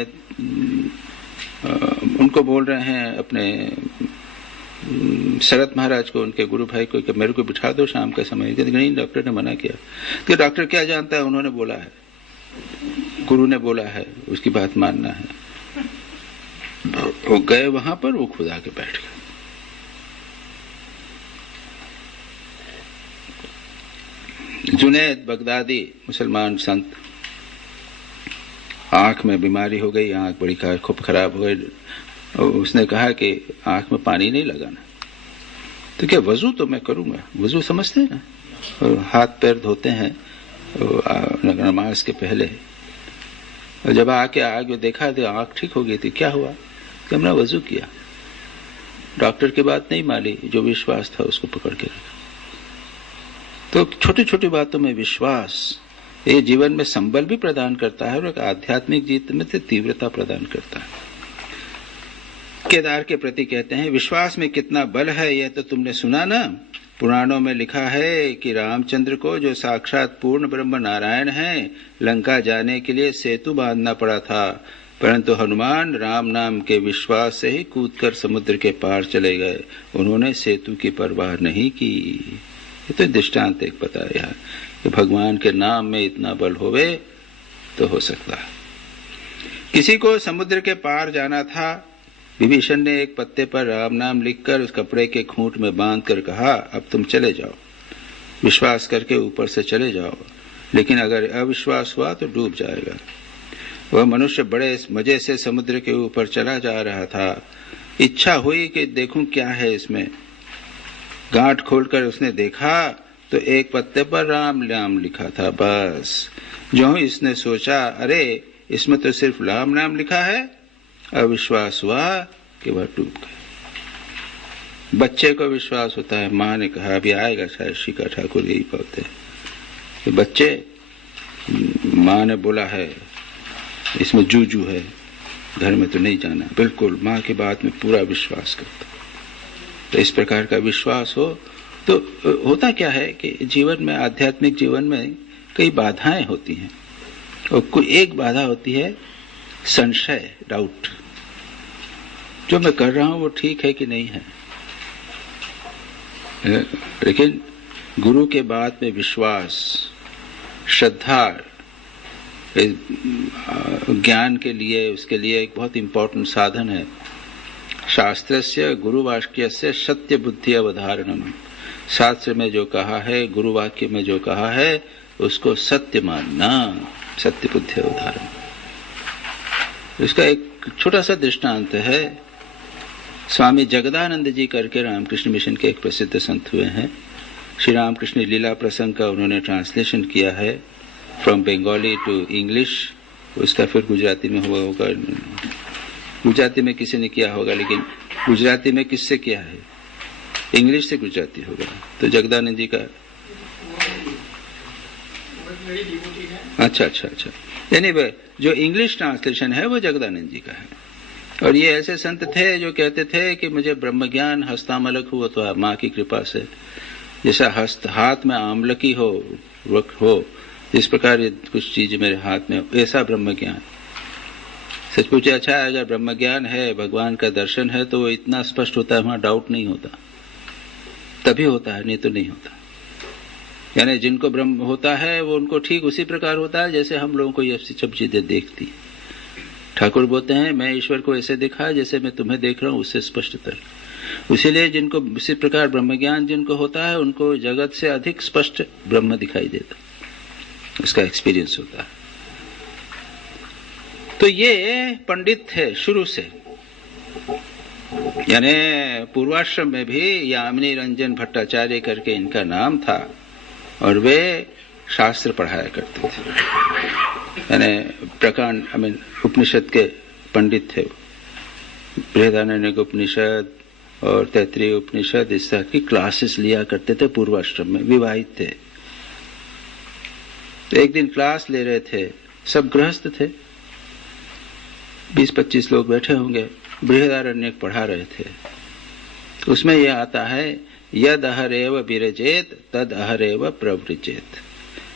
उनको बोल रहे हैं, अपने शरद महाराज को, उनके गुरु भाई को, कि मेरे को बिठा दो शाम के समय। नहीं, डॉक्टर ने मना किया। कि डॉक्टर क्या जानता है, उन्होंने बोला है, गुरु ने बोला है, उसकी बात मानना है। वो गए वहां पर, वो खुद आके बैठ गए। जुनैद बगदादी मुसलमान संत, आंख में बीमारी हो गई, आंख बड़ी खूब खराब हो गई। उसने कहा कि आंख में पानी नहीं लगाना। तो क्या वजू तो मैं करूंगा, वजू समझते हैं ना, और हाथ पैर धोते हैं नमाज के पहले। और जब आगे देखा तो आंख ठीक हो गई थी। क्या हुआ कि हमने वजू किया। डॉक्टर की बात नहीं मानी, जो विश्वास था उसको पकड़ के रखा। तो छोटी छोटी बातों में विश्वास ये जीवन में संबल भी प्रदान करता है और एक आध्यात्मिक जीवन में से तीव्रता प्रदान करता है। केदार के प्रति कहते हैं, विश्वास में कितना बल है यह तो तुमने सुना ना। पुराणों में लिखा है कि रामचंद्र को, जो साक्षात पूर्ण ब्रह्म नारायण हैं, लंका जाने के लिए सेतु बांधना पड़ा था, परंतु हनुमान राम नाम के विश्वास से ही कूदकर समुद्र के पार चले गए। उन्होंने सेतु की परवाह नहीं की। ये तो दृष्टांत एक बताया कि भगवान के नाम में इतना बल होवे तो हो सकता है। किसी को समुद्र के पार जाना था। विभीषण ने एक पत्ते पर राम नाम लिखकर उस कपड़े के खूंट में बांधकर कहा, अब तुम चले जाओ, विश्वास करके ऊपर से चले जाओ, लेकिन अगर अविश्वास हुआ तो डूब जाएगा। वह मनुष्य बड़े मजे से समुद्र के ऊपर चला जा रहा था। इच्छा हुई कि देखूं क्या है इसमें। गांठ खोलकर उसने देखा तो एक पत्ते पर राम नाम लिखा था। बस जो इसने सोचा, अरे इसमें तो सिर्फ राम नाम लिखा है, अविश्वास हुआ कि वह डूब गए। बच्चे को विश्वास होता है, माँ ने कहा अभी आएगा शायद, शिका ठाकुर यही बोलते हैं कि बच्चे, माँ ने बोला है इसमें जूजू है, घर में तो नहीं जाना। बिल्कुल माँ की बात में पूरा विश्वास करता। तो इस प्रकार का विश्वास हो तो होता क्या है कि जीवन में, आध्यात्मिक जीवन में कई बाधाएं होती हैं, और कोई एक बाधा होती है संशय, डाउट। जो मैं कर रहा हूं वो ठीक है कि नहीं है। लेकिन गुरु के बात में विश्वास, श्रद्धा ज्ञान के लिए, उसके लिए एक बहुत इंपॉर्टेंट साधन है। शास्त्रस्य गुरुवाक्यस्य सत्य बुद्धि अवधारणम। शास्त्र में जो कहा है, गुरु वाक्य में जो कहा है, उसको सत्य मानना, सत्य बुद्धि अवधारण। इसका एक छोटा सा दृष्टांत है। स्वामी जगदानंद जी करके रामकृष्ण मिशन के एक प्रसिद्ध संत हुए हैं। श्री रामकृष्ण लीला प्रसंग का उन्होंने ट्रांसलेशन किया है फ्रॉम बंगाली टू इंग्लिश। उसका फिर गुजराती में हुआ होगा, गुजराती में किसी ने किया होगा, लेकिन गुजराती में किससे किया है? इंग्लिश से गुजराती होगा। तो जगदानंद जी का अच्छा। यानी जो इंग्लिश ट्रांसलेशन है वो जगदानंद जी का है। और ये ऐसे संत थे जो कहते थे कि मुझे ब्रह्म ज्ञान हस्तामलक हुआ तो माँ की कृपा से, जैसा हाथ में आमलकी हो जिस प्रकार ये कुछ चीज मेरे हाथ में, ऐसा ब्रह्म ज्ञान। सच पूछे, अच्छा है अगर ब्रह्म ज्ञान है, भगवान का दर्शन है, तो वो इतना स्पष्ट होता है, वहां डाउट नहीं होता, तभी होता है, नहीं तो नहीं होता। यानी जिनको ब्रह्म होता है वो उनको ठीक उसी प्रकार होता है जैसे हम लोगों को ये सब चीजें देखती। ठाकुर बोलते हैं मैं ईश्वर को ऐसे देखा जैसे मैं तुम्हें देख रहा हूं, उससे स्पष्टतर। इसीलिए जिनको इसी प्रकार ब्रह्म ज्ञान जिनको होता है, उनको जगत से अधिक स्पष्ट ब्रह्म दिखाई देता, उसका एक्सपीरियंस होता है। तो ये पंडित थे शुरू से, यानी पूर्वाश्रम में भी यामिनी रंजन भट्टाचार्य करके इनका नाम था, और वे शास्त्र पढ़ाया करते थे, यानी प्रकांड उपनिषद के पंडित थे। बृहदारण्यक उपनिषद, और तैत्तिरीय उपनिषद इस तरह की क्लासेस लिया करते थे पूर्वाश्रम में, विवाहित थे। एक दिन क्लास ले रहे थे, सब गृहस्थ थे, 20-25 लोग बैठे होंगे, बृहदारण्यक पढ़ा रहे थे। उसमें यह आता है, यद अहरेव विरजेत तद अहरेव प्रवृजेत।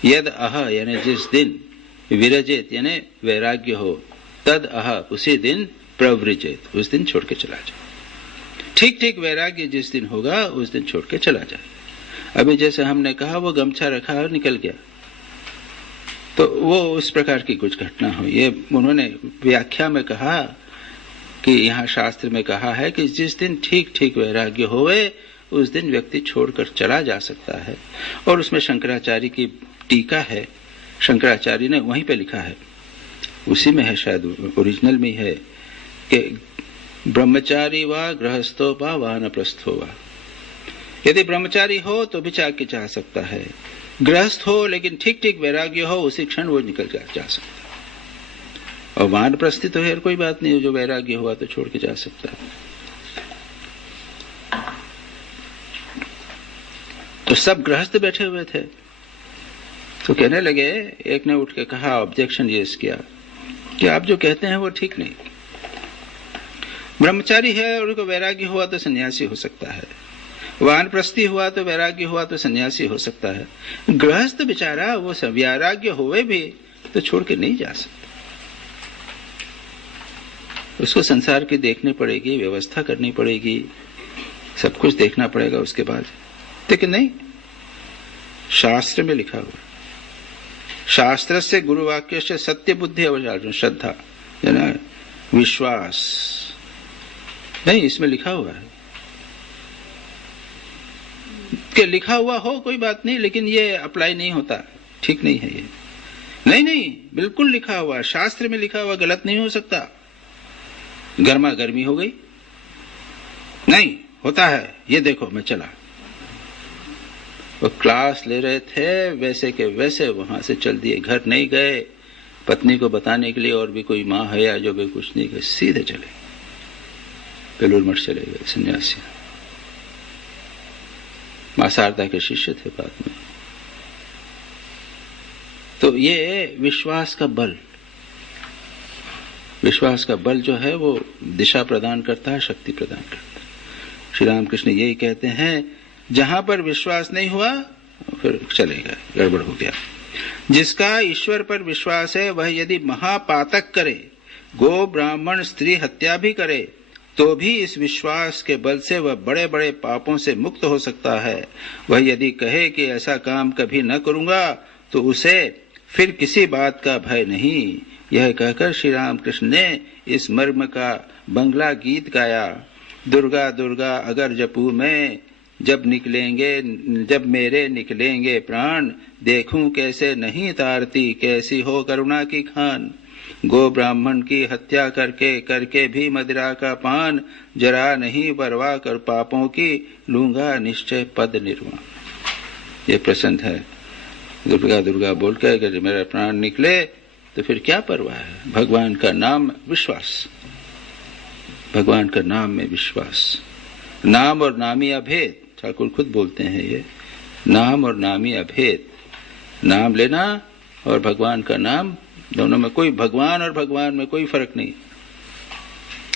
यद अह यानी जिस दिन, विरजेत यानी वैराग्य हो, तद अह उसी दिन, प्रवृजेत उस दिन छोड़ के चला जाए। ठीक ठीक वैराग्य जिस दिन होगा उस दिन छोड़ के चला जाए। अभी जैसे हमने कहा वो गमछा रखा और निकल गया, तो वो उस प्रकार की कुछ घटना हुई। ये उन्होंने व्याख्या में कहा कि यहाँ शास्त्र में कहा है कि जिस दिन ठीक ठीक वैराग्य होवे उस दिन व्यक्ति छोड़कर चला जा सकता है। और उसमें शंकराचार्य की टीका है, शंकराचार्य ने वहीं पे लिखा है, उसी में है शायद, ओरिजिनल में है कि ब्रह्मचारी वा गृहस्थो वा वानप्रस्थो वा। यदि ब्रह्मचारी हो तो भी चाह सकता है, गृहस्थ हो लेकिन ठीक ठीक वैराग्य हो उसी क्षण वो निकल जा सकता है। और वानप्रस्थी तो है, कोई बात नहीं, जो वैराग्य हुआ तो छोड़ के जा सकता है। तो सब गृहस्थ बैठे हुए थे, तो कहने लगे, एक ने उठ के कहा, ऑब्जेक्शन ये किया कि आप जो कहते हैं वो ठीक नहीं। ब्रह्मचारी है और उनको वैराग्य हुआ तो सन्यासी हो सकता है, वानप्रस्थी हुआ तो वैराग्य हुआ तो सन्यासी हो सकता है, गृहस्थ बेचारा वो वैराग्य होवे भी तो छोड़ के नहीं जा सकता। उसको संसार की देखनी पड़ेगी, व्यवस्था करनी पड़ेगी, सब कुछ देखना पड़ेगा उसके बाद। लेकिन नहीं, शास्त्र में लिखा हुआ, शास्त्र से गुरुवाक्य से सत्य बुद्धि अवचारण, श्रद्धा यानी विश्वास नहीं, इसमें लिखा हुआ है कि लिखा हुआ हो कोई बात नहीं, लेकिन ये अप्लाई नहीं होता, ठीक नहीं है ये। नहीं, बिल्कुल लिखा हुआ, शास्त्र में लिखा हुआ, गलत नहीं हो सकता। गर्मा गर्मी हो गई, नहीं होता है, ये देखो मैं चला। वो क्लास ले रहे थे, वैसे के वैसे वहां से चल दिए, घर नहीं गए पत्नी को बताने के लिए, और भी कोई माँ है या जो भी कुछ नहीं गए, सीधे चले बेलूर मठ चले गए सन्यासी। मां शारदा के शिष्य थे बाद में। तो ये विश्वास का बल, विश्वास का बल जो है वो दिशा प्रदान करता है, शक्ति प्रदान करता है। श्री रामकृष्ण यही कहते हैं, जहां पर विश्वास नहीं हुआ फिर चलेगा, गड़बड़ हो गया। जिसका ईश्वर पर विश्वास है वह यदि महापातक करे, गो ब्राह्मण स्त्री हत्या भी करे, तो भी इस विश्वास के बल से वह बड़े बड़े पापों से मुक्त हो सकता है। वह यदि कहे कि ऐसा काम कभी न करूंगा तो उसे फिर किसी बात का भय नहीं। यह कहकर श्री रामकृष्ण ने इस मर्म का बंगला गीत गाया। दुर्गा दुर्गा अगर जपू में, जब मेरे निकलेंगे प्राण, देखूं कैसे नहीं तारती, कैसी हो करुणा की खान। गो ब्राह्मण की हत्या करके भी मदिरा का पान, जरा नहीं परवाह कर पापों की, लूंगा निश्चय पद निर्वाण। ये प्रसन्न है, दुर्गा दुर्गा बोलकर अगर मेरा प्राण निकले तो फिर क्या परवाह है। भगवान का नाम विश्वास, भगवान का नाम में विश्वास। नाम और नामी अभेद, ठाकुर खुद बोलते हैं ये, नाम और नामी अभेद। नाम लेना और भगवान का नाम, दोनों में कोई, भगवान और भगवान में कोई फर्क नहीं।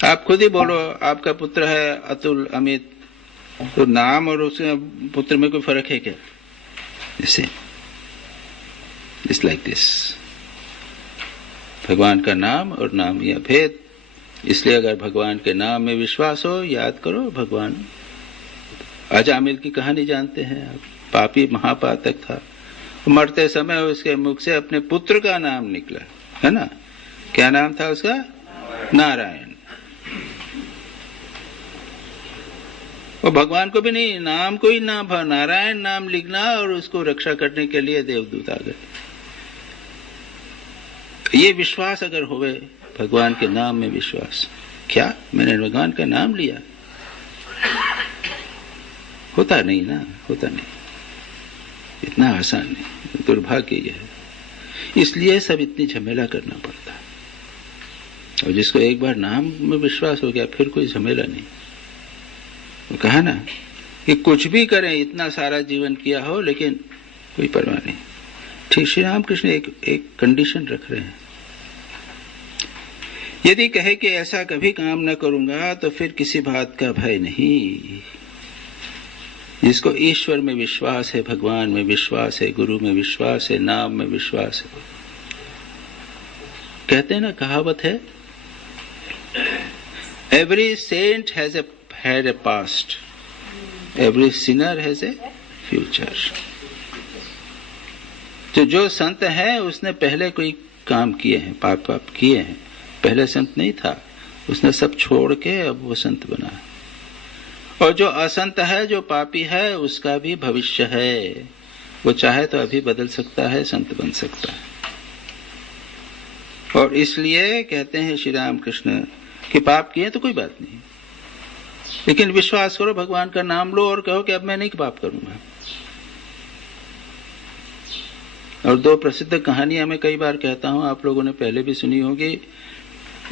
आप खुद ही बोलो आपका पुत्र है अतुल अमित, तो नाम और उसके पुत्र में कोई फर्क है क्या? जैसे इट्स लाइक दिस, भगवान का नाम और नाम यह भेद। इसलिए अगर भगवान के नाम में विश्वास हो, याद करो भगवान। अजामिल की कहानी जानते हैं आप, पापी महापातक था, मरते समय उसके मुख से अपने पुत्र का नाम निकला, है ना? क्या नाम था उसका? नारायण। और भगवान को भी नहीं, नाम को ही नाम, नारायण नाम लिखना, और उसको रक्षा करने के लिए देवदूत आ गए। ये विश्वास अगर होवे, भगवान के नाम में विश्वास, क्या मैंने भगवान का नाम लिया, होता नहीं ना, होता नहीं, इतना आसान नहीं, दुर्भाग्य यह है। इसलिए सब इतनी झमेला करना पड़ता है। और जिसको एक बार नाम में विश्वास हो गया फिर कोई झमेला नहीं। कहा ना कि कुछ भी करें, इतना सारा जीवन किया हो लेकिन कोई परवाह नहीं। ठीक श्री रामकृष्ण एक कंडीशन रख रहे हैं, यदि कहे कि ऐसा कभी काम न करूंगा तो फिर किसी बात का भय नहीं। जिसको ईश्वर में विश्वास है, भगवान में विश्वास है, गुरु में विश्वास है, नाम में विश्वास है, कहते हैं ना, कहावत है, every saint has had a past, every sinner has a future। तो जो संत है उसने पहले कोई काम किए हैं, पाप किए हैं, पहले संत नहीं था, उसने सब छोड़ के अब वो संत बना। और जो असंत है, जो पापी है, उसका भी भविष्य है, वो चाहे तो अभी बदल सकता है, संत बन सकता है। और इसलिए कहते हैं श्री रामकृष्ण कि पाप किए तो कोई बात नहीं, लेकिन विश्वास करो, भगवान का नाम लो और कहो कि अब मैं नहीं पाप करूंगा। और दो प्रसिद्ध कहानियां मैं कई बार कहता हूं, आप लोगों ने पहले भी सुनी होगी।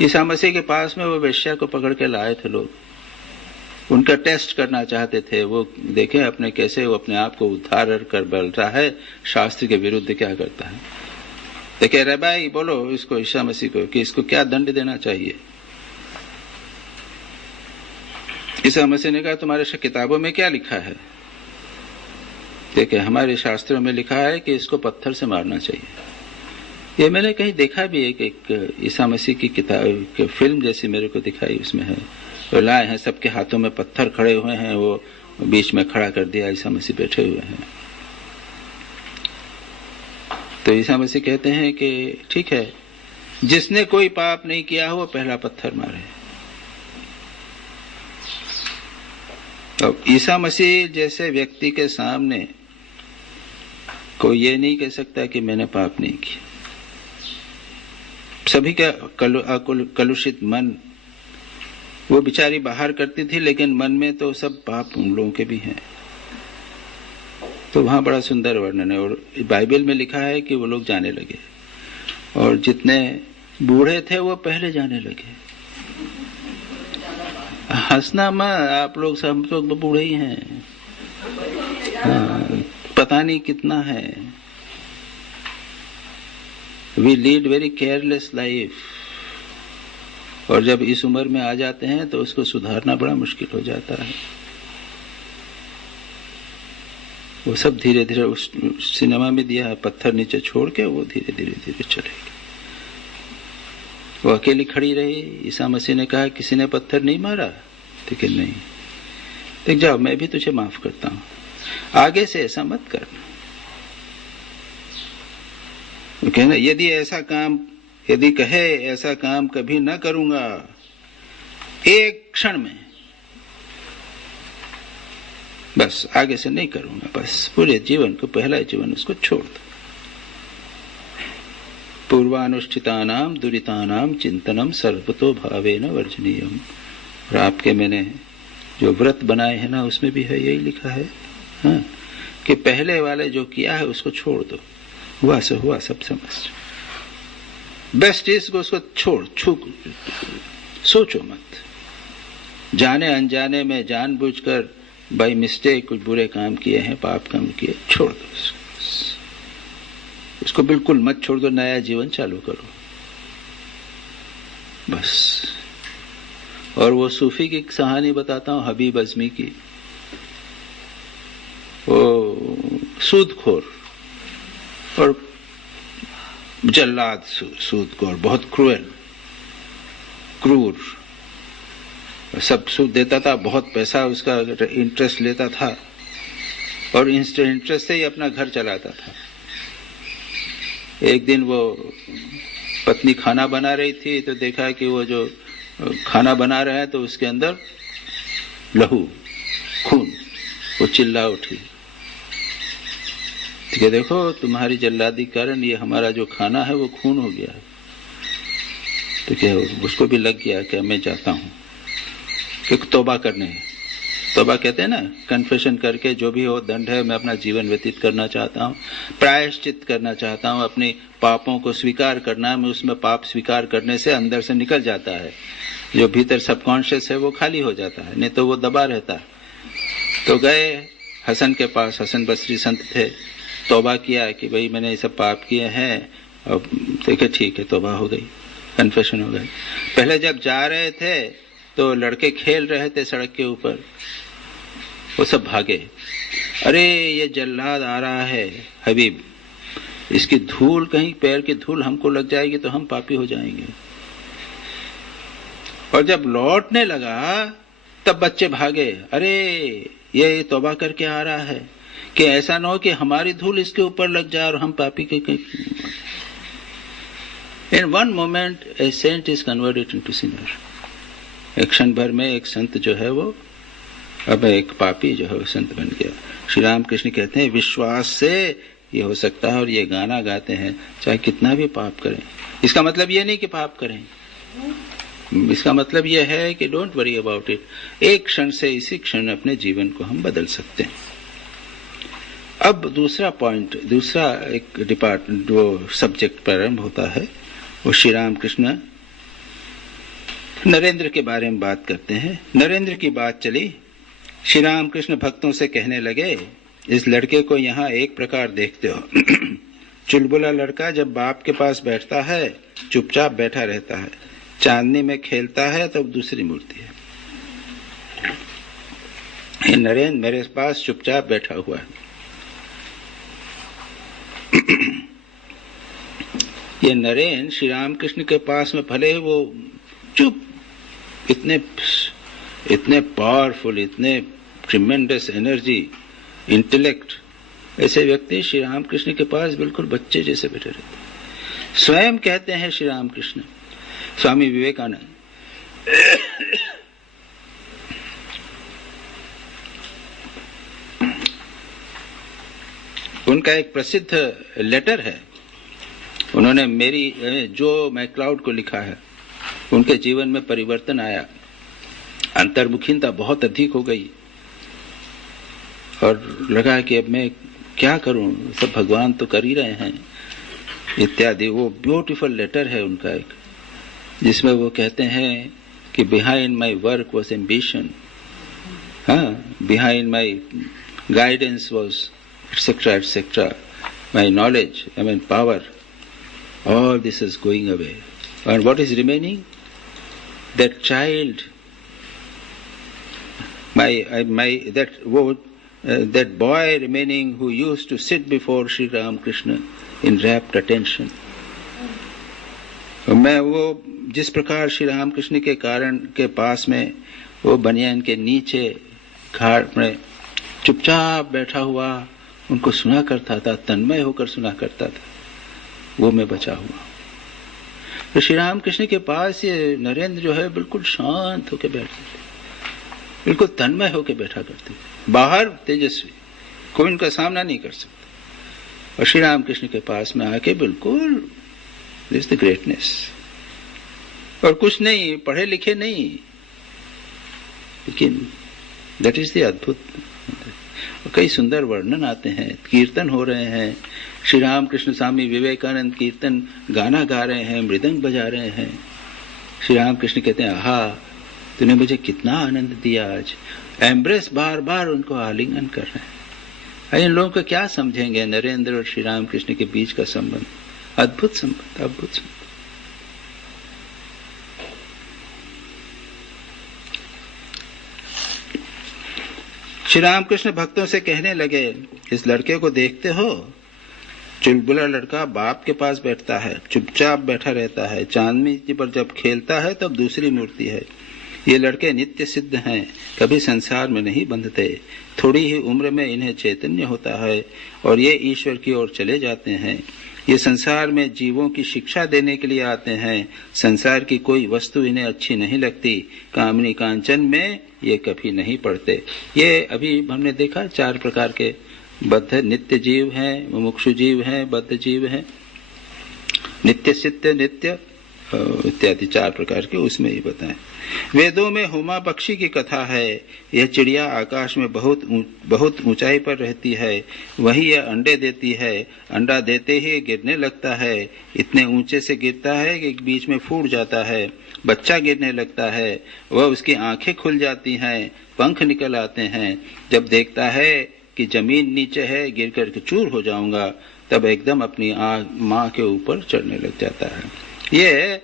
ईसा मसीह के पास में वो वेश्या को पकड़ के लाए थे लोग, उनका टेस्ट करना चाहते थे, वो देखें अपने कैसे वो अपने आप को उद्धार कर बल रहा है, शास्त्र के विरुद्ध क्या करता है। तो कह रहे भाई बोलो इसको, ईसा मसीह को, कि इसको क्या दंड देना चाहिए। ईसा मसीह ने कहा तुम्हारे किताबों में क्या लिखा है। देखिए हमारे शास्त्रों में लिखा है कि इसको पत्थर से मारना चाहिए। ये मैंने कहीं देखा भी, एक ईसा मसीह की किताब फिल्म जैसी मेरे को दिखाई, उसमें है तो लाए हैं, सबके हाथों में पत्थर खड़े हुए हैं, वो बीच में खड़ा कर दिया, ईसा मसीह बैठे हुए हैं। तो ईसा मसीह कहते हैं कि ठीक है, जिसने कोई पाप नहीं किया हो वो पहला पत्थर मारे। अब ईसा मसीह जैसे व्यक्ति के सामने कोई ये नहीं कह सकता कि मैंने पाप नहीं किया। सभी का कलुषित मन, वो बेचारी बाहर करती थी, लेकिन मन में तो सब पाप उन लोगों के भी हैं। तो वहां बड़ा सुंदर वर्णन है, और बाइबल में लिखा है कि वो लोग जाने लगे, और जितने बूढ़े थे वो पहले जाने लगे। हंसना मत, आप लोग सब लोग बूढ़े ही हैं, पता नहीं कितना है। We lead very careless life, और जब इस उम्र में आ जाते हैं तो उसको सुधारना बड़ा मुश्किल हो जाता है। वो सब धीरे धीरे उस सिनेमा में दिया है, पत्थर नीचे छोड़ के वो धीरे धीरे चलेगी। वो अकेली खड़ी रही। ईसा मसीह ने कहा किसी ने पत्थर नहीं मारा, लेकिन नहीं, देख जाओ मैं भी तुझे माफ करता हूं, आगे से ऐसा मत करना। वो कहना यदि कहे ऐसा काम कभी न करूंगा, एक क्षण में बस आगे से नहीं करूंगा, बस पूरे जीवन को, पहला जीवन उसको छोड़ दो। पूर्वानुष्ठितानाम दुरितानाम चिंतनम सर्वतो भावेन वर्जनीयम। और आपके मैंने जो व्रत बनाए हैं ना, उसमें भी है यही लिखा है, हाँ, कि पहले वाले जो किया है उसको छोड़ दो, हुआ से हुआ, सब समझ। बेस्ट इज को उसको छोड़, सोचो मत। जाने अनजाने में जानबूझकर बाई मिस्टेक कुछ बुरे काम किए हैं, पाप काम किए, छोड़ दो उसको बिल्कुल मत छोड़ दो, नया जीवन चालू करो बस। और वो सूफी की कहानी बताता हूं, हबीब अजमी की। वो सूदखोर और जल्लाद सूदखोर, बहुत क्रूर, सब सूद देता था, बहुत पैसा उसका इंटरेस्ट लेता था, और इंटरेस्ट से ही अपना घर चलाता था। एक दिन वो पत्नी खाना बना रही थी, तो देखा कि वो जो खाना बना रहे हैं तो उसके अंदर लहू, खून। वो चिल्ला उठी, ठीक है, देखो तुम्हारी जल्लादी कारण ये हमारा जो खाना है वो खून हो गया। तो क्या उसको भी लग गया कि मैं चाहता हूं कि तौबा करने, तौबा कहते हैं ना, कन्फेशन करके जो भी हो दंड है, मैं अपना जीवन व्यतीत करना चाहता हूँ, प्रायश्चित करना चाहता हूँ, अपने पापों को स्वीकार करना। मैं उसमें पाप स्वीकार करने से अंदर से निकल जाता है, जो भीतर सबकॉन्शियस है वो खाली हो जाता है, नहीं तो वो दबा रहता है। तो गए हसन के पास, हसन बसरी संत थे, तौबा किया कि भाई मैंने ये सब पाप किए हैं, अब देखे ठीक है, तौबा हो गई, कन्फेशन हो गई। पहले जब जा रहे थे तो लड़के खेल रहे थे सड़क के ऊपर, वो सब भागे, अरे ये जल्लाद आ रहा है हबीब, इसकी धूल, कहीं पैर की धूल हमको लग जाएगी तो हम पापी हो जाएंगे। और जब लौटने लगा तब बच्चे भागे, अरे ये तौबा करके आ रहा है कि ऐसा ना हो कि हमारी धूल इसके ऊपर लग जाए और हम पापी के। In one moment a saint is converted into sinner. एक क्षण भर में एक संत जो है वो अब एक पापी जो है वो संत बन गया। श्री राम कृष्ण कहते हैं विश्वास से ये हो सकता है, और ये गाना गाते हैं चाहे कितना भी पाप करें। इसका मतलब ये नहीं कि पाप करें, इसका मतलब यह है कि डोंट वरी अबाउट इट, एक क्षण से इसी क्षण अपने जीवन को हम बदल सकते हैं। अब दूसरा पॉइंट, दूसरा एक डिपार्टमेंट जो सब्जेक्ट प्रारंभ होता है वो श्री राम कृष्ण नरेंद्र के बारे में बात करते हैं। नरेंद्र की बात चली, श्री राम कृष्ण भक्तों से कहने लगे, इस लड़के को यहाँ एक प्रकार देखते हो, चुलबुला लड़का जब बाप के पास बैठता है चुपचाप बैठा रहता है, चांदनी में खेलता है तो दूसरी मूर्ति है। ये नरेंद्र मेरे पास चुपचाप बैठा हुआ है। ये नरेंद्र श्री राम कृष्ण के पास में भले वो चुप, इतने पावरफुल, इतने ट्रिमेंडस एनर्जी, इंटेलेक्ट, ऐसे व्यक्ति श्री राम कृष्ण के पास बिल्कुल बच्चे जैसे बैठे रहते। स्वयं कहते हैं श्री राम कृष्ण, स्वामी विवेकानंद, उनका एक प्रसिद्ध लेटर है, उन्होंने मेरी जो मैक्लाउड को लिखा है, उनके जीवन में परिवर्तन आया, अंतर्मुखीता बहुत अधिक हो गई और लगा कि अब मैं क्या करूं, सब भगवान तो कर ही रहे हैं इत्यादि। वो ब्यूटीफुल लेटर है उनका एक, जिसमें वो कहते हैं कि behind my work was ambition, behind my guidance was etcetera etcetera, my knowledge, I mean power, all this is going away, and what is remaining? That child, that boy remaining who used to sit before Sri Ram Krishna in rapt attention. मैं वो जिस प्रकार श्री राम कृष्ण के कारण के पास में वो बनियान के नीचे घाट में चुपचाप बैठा हुआ उनको सुना करता था, तन्मय होकर सुना करता था, वो मैं बचा हुआ। तो श्री राम कृष्ण के पास ये नरेंद्र जो है बिल्कुल शांत होकर बैठते थे, बिल्कुल तन्मय होकर बैठा करते थे, बाहर तेजस्वी, कोई इनका सामना नहीं कर सकता, और श्री राम कृष्ण के पास में आके बिल्कुल दिस द ग्रेटनेस, और कुछ नहीं, पढ़े लिखे नहीं, लेकिन दैट इज द अद्भुत। कई सुंदर वर्णन आते हैं, कीर्तन हो रहे हैं, श्री राम कृष्ण स्वामी विवेकानंद कीर्तन गाना गा रहे हैं, मृदंग बजा रहे हैं, श्री राम कृष्ण कहते हैं आहा तूने मुझे कितना आनंद दिया आज, एम्ब्रेस बार बार उनको आलिंगन कर रहे हैं। इन लोगों को क्या समझेंगे नरेंद्र और श्री राम कृष्ण के बीच का संबंध, अद्भुत संबंध, अद्भुत संबंध। श्री रामकृष्ण भक्तों से कहने लगे, इस लड़के को देखते हो, चुलबुला लड़का बाप के पास बैठता है, चुपचाप बैठा रहता है, चांदनी पर जब खेलता है तब दूसरी मूर्ति है। ये लड़के नित्य सिद्ध हैं, कभी संसार में नहीं बंधते, थोड़ी ही उम्र में इन्हें चैतन्य होता है और ये ईश्वर की ओर चले जाते हैं। ये संसार में जीवों की शिक्षा देने के लिए आते हैं। संसार की कोई वस्तु इन्हें अच्छी नहीं लगती, कामनी कांचन में ये कभी नहीं पड़ते। ये अभी हमने देखा 4 प्रकार के बद्ध, नित्य जीव हैं, मुमुक्षु जीव हैं, बद्ध जीव हैं, नित्य सिद्ध, नित्य इत्यादि 4 प्रकार के उसमें ही बताएं। वेदों में हुमा पक्षी की कथा है। यह चिड़िया आकाश में बहुत ऊंचाई पर रहती है। वहीं यह अंडे देती है। अंडा देते ही गिरने लगता है। इतने ऊंचे से गिरता है कि बीच में फूट जाता है। बच्चा गिरने लगता है। वह उसकी आंखें खुल जाती हैं, पंख निकल आते हैं। जब देखता है कि जमीन नीचे है, गिर कर के चूर हो जाऊंगा, तब एकदम अपनी माँ के ऊपर चढ़ने लग जाता है। ये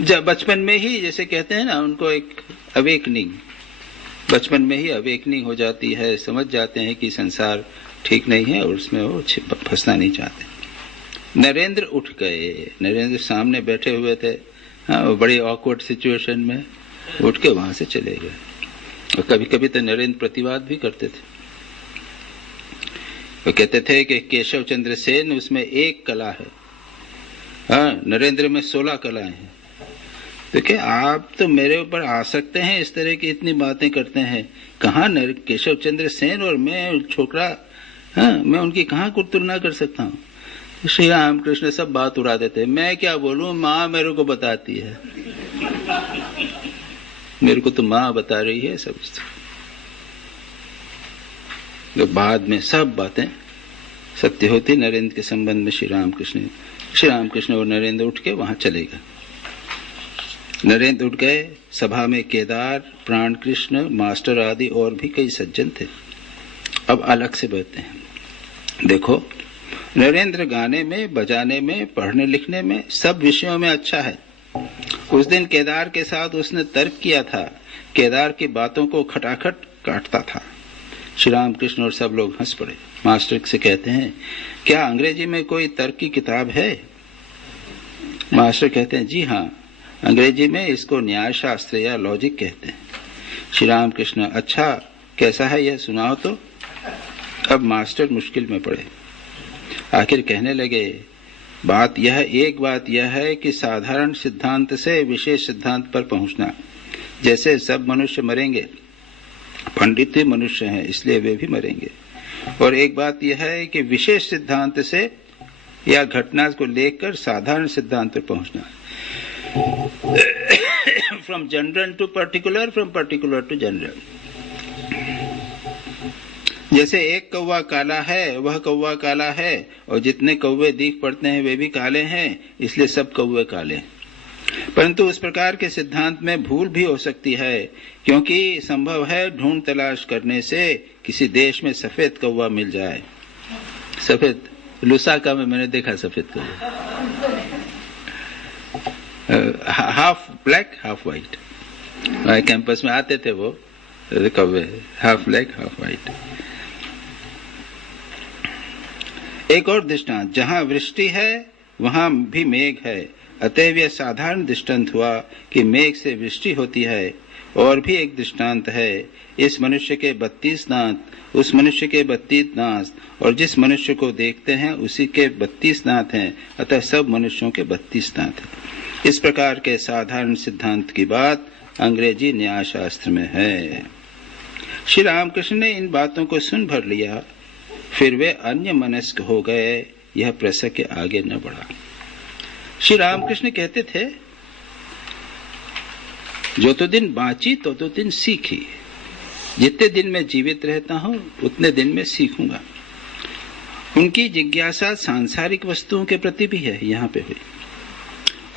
जब बचपन में ही, जैसे कहते हैं ना, उनको एक अवेकनिंग, बचपन में ही अवेकनिंग हो जाती है। समझ जाते हैं कि संसार ठीक नहीं है और उसमें वो फंसना नहीं चाहते। नरेंद्र उठ गए। नरेंद्र सामने बैठे हुए थे, हाँ, बड़ी ऑकवर्ड सिचुएशन में उठ के वहां से चले गए। और कभी कभी तो नरेंद्र प्रतिवाद भी करते थे। वो कहते थे कि केशव चंद्र सेन उसमें एक कला है, हाँ, नरेंद्र में 16 कलाएं हैं। तो क्या आप तो मेरे ऊपर आ सकते हैं, इस तरह की इतनी बातें करते हैं। कहाँ केशव चंद्र सेन और मैं छोकरा, हाँ, मैं उनकी कहाँ को तुलना कर सकता हूँ। श्री रामकृष्ण सब बात उड़ा देते। मैं क्या बोलूं, माँ मेरे को बताती है, मेरे को तो माँ बता रही है सब। तो बाद में सब बातें सत्य होती नरेंद्र के संबंध में। श्री रामकृष्ण और नरेंद्र उठ के वहां चले गए। नरेंद्र उठ गए। सभा में केदार, प्राण कृष्ण, मास्टर आदि और भी कई सज्जन थे। अब अलग से बैठते हैं। देखो, नरेंद्र गाने में, बजाने में, पढ़ने लिखने में, सब विषयों में अच्छा है। उस दिन केदार के साथ उसने तर्क किया था। केदार की बातों को खटाखट काटता था। श्री रामकृष्ण और सब लोग हंस पड़े। मास्टर से कहते हैं, क्या अंग्रेजी में कोई तर्क की किताब है? मास्टर कहते हैं, जी हाँ, अंग्रेजी में इसको न्याय शास्त्र या लॉजिक कहते हैं। श्री रामकृष्ण, अच्छा, कैसा है यह सुनाओ तो। अब मास्टर मुश्किल में पड़े। आखिर कहने लगे, एक बात यह है कि साधारण सिद्धांत से विशेष सिद्धांत पर पहुंचना। जैसे सब मनुष्य मरेंगे, पंडित भी मनुष्य हैं, इसलिए वे भी मरेंगे। और एक बात यह है कि विशेष सिद्धांत से या घटना को लेकर साधारण सिद्धांत पर पहुंचना। From general to particular, from particular to general. जैसे एक कौवा काला है, वह कौवा काला है, और जितने कौवे दिख पड़ते हैं वे भी काले हैं, इसलिए सब कौवे काले हैं। परंतु उस प्रकार के सिद्धांत में भूल भी हो सकती है, क्योंकि संभव है ढूंढ तलाश करने से किसी देश में सफेद कौवा मिल जाए। सफेद, लुसाका में मैंने देखा सफेद कौवा, हाफ ब्लैक हाफ व्हाइट। हमारे कैंपस में आते थे वो कौवे, हाफ ब्लैक हाफ व्हाइट। एक और दृष्टांत, जहां वृष्टि है वहां भी मेघ है, अतएव यह साधारण दृष्टांत हुआ कि मेघ से वृष्टि होती है। और भी एक दृष्टांत है, इस मनुष्य के 32 दांत, उस मनुष्य के 32 दांत, और जिस मनुष्य को देखते हैं उसी के 32 दांत हैं, अतः सब मनुष्यों के 32 दांत हैं। इस प्रकार के साधारण सिद्धांत की बात अंग्रेजी न्याय शास्त्र में है। श्री रामकृष्ण ने इन बातों को सुन भर लिया, फिर वे अन्य मनस्क हो गए। यह प्रसंग के आगे न बढ़ा। श्री रामकृष्ण कहते थे, जो तो दिन बांची तो दिन सीखी। जितने दिन मैं जीवित रहता हूं उतने दिन मैं सीखूंगा। उनकी जिज्ञासा सांसारिक वस्तुओं के प्रति भी है, यहाँ पे हुई।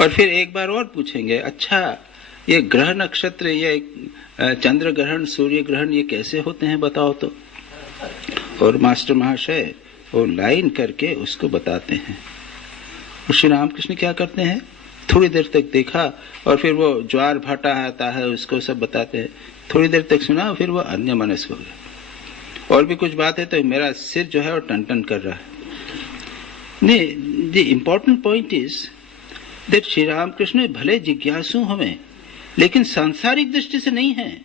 और फिर एक बार और पूछेंगे, अच्छा, ये ग्रह नक्षत्र, ये चंद्र ग्रहण, सूर्य ग्रहण, ये कैसे होते हैं बताओ तो। और मास्टर महाशय वो लाइन करके उसको बताते हैं। और श्री रामकृष्ण क्या करते हैं, थोड़ी देर तक देखा और फिर वो ज्वार भाटा आता है उसको सब बताते हैं। थोड़ी देर तक सुना, फिर वो अन्य मनस्क हो गया। और भी कुछ बात है तो मेरा सिर जो है वो टन टन कर रहा है। नहीं, the important point is that Shri Ramakrishna भले जिज्ञासु हमें, लेकिन सांसारिक दृष्टि से नहीं है।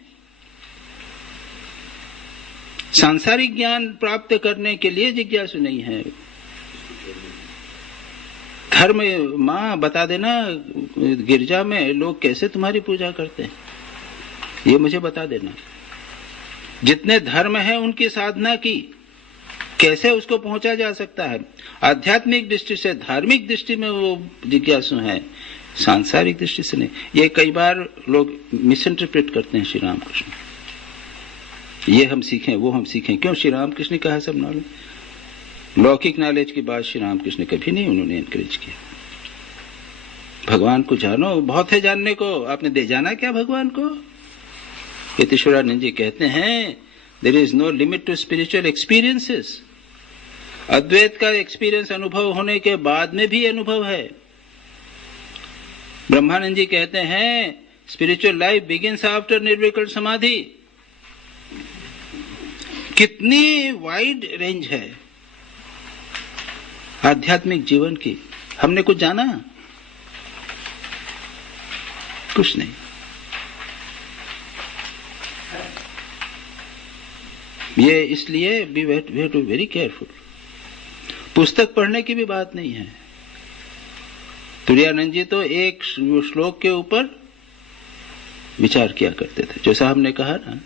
सांसारिक ज्ञान प्राप्त करने के लिए जिज्ञासु नहीं है। घर में माँ बता देना, गिरजा में लोग कैसे तुम्हारी पूजा करते हैं, ये मुझे बता देना। जितने धर्म है उनकी साधना की, कैसे उसको पहुंचा जा सकता है? आध्यात्मिक दृष्टि से, धार्मिक दृष्टि में वो जिज्ञासु है, सांसारिक दृष्टि से नहीं। ये कई बार लोग मिस इंटरप्रेट करते हैं श्री रामकृष्ण, ये हम सीखें, वो हम सीखें। क्यों? श्री रामकृष्ण ने कहा सब नॉलेज, लौकिक नॉलेज की बात श्री रामकृष्ण ने कभी नहीं उन्होंने एनकरेज किया। भगवान को जानो, बहुत है जानने को, आपने दे जाना क्या भगवान को? यतीश्वरानंद जी कहते हैं there is no limit to spiritual experiences. Advaita का एक्सपीरियंस अनुभव होने के बाद में भी अनुभव है। ब्रह्मानंद जी कहते हैं स्पिरिचुअल लाइफ बिगिंस आफ्टर निर्विकल्प समाधि। कितनी वाइड रेंज है आध्यात्मिक जीवन की। हमने कुछ जाना? कुछ नहीं। ये इसलिए बी वेरी केयरफुल। पुस्तक पढ़ने की भी बात नहीं है। तुरानंद जी तो एक श्लोक के ऊपर विचार किया करते थे। जैसा हमने कहा ना,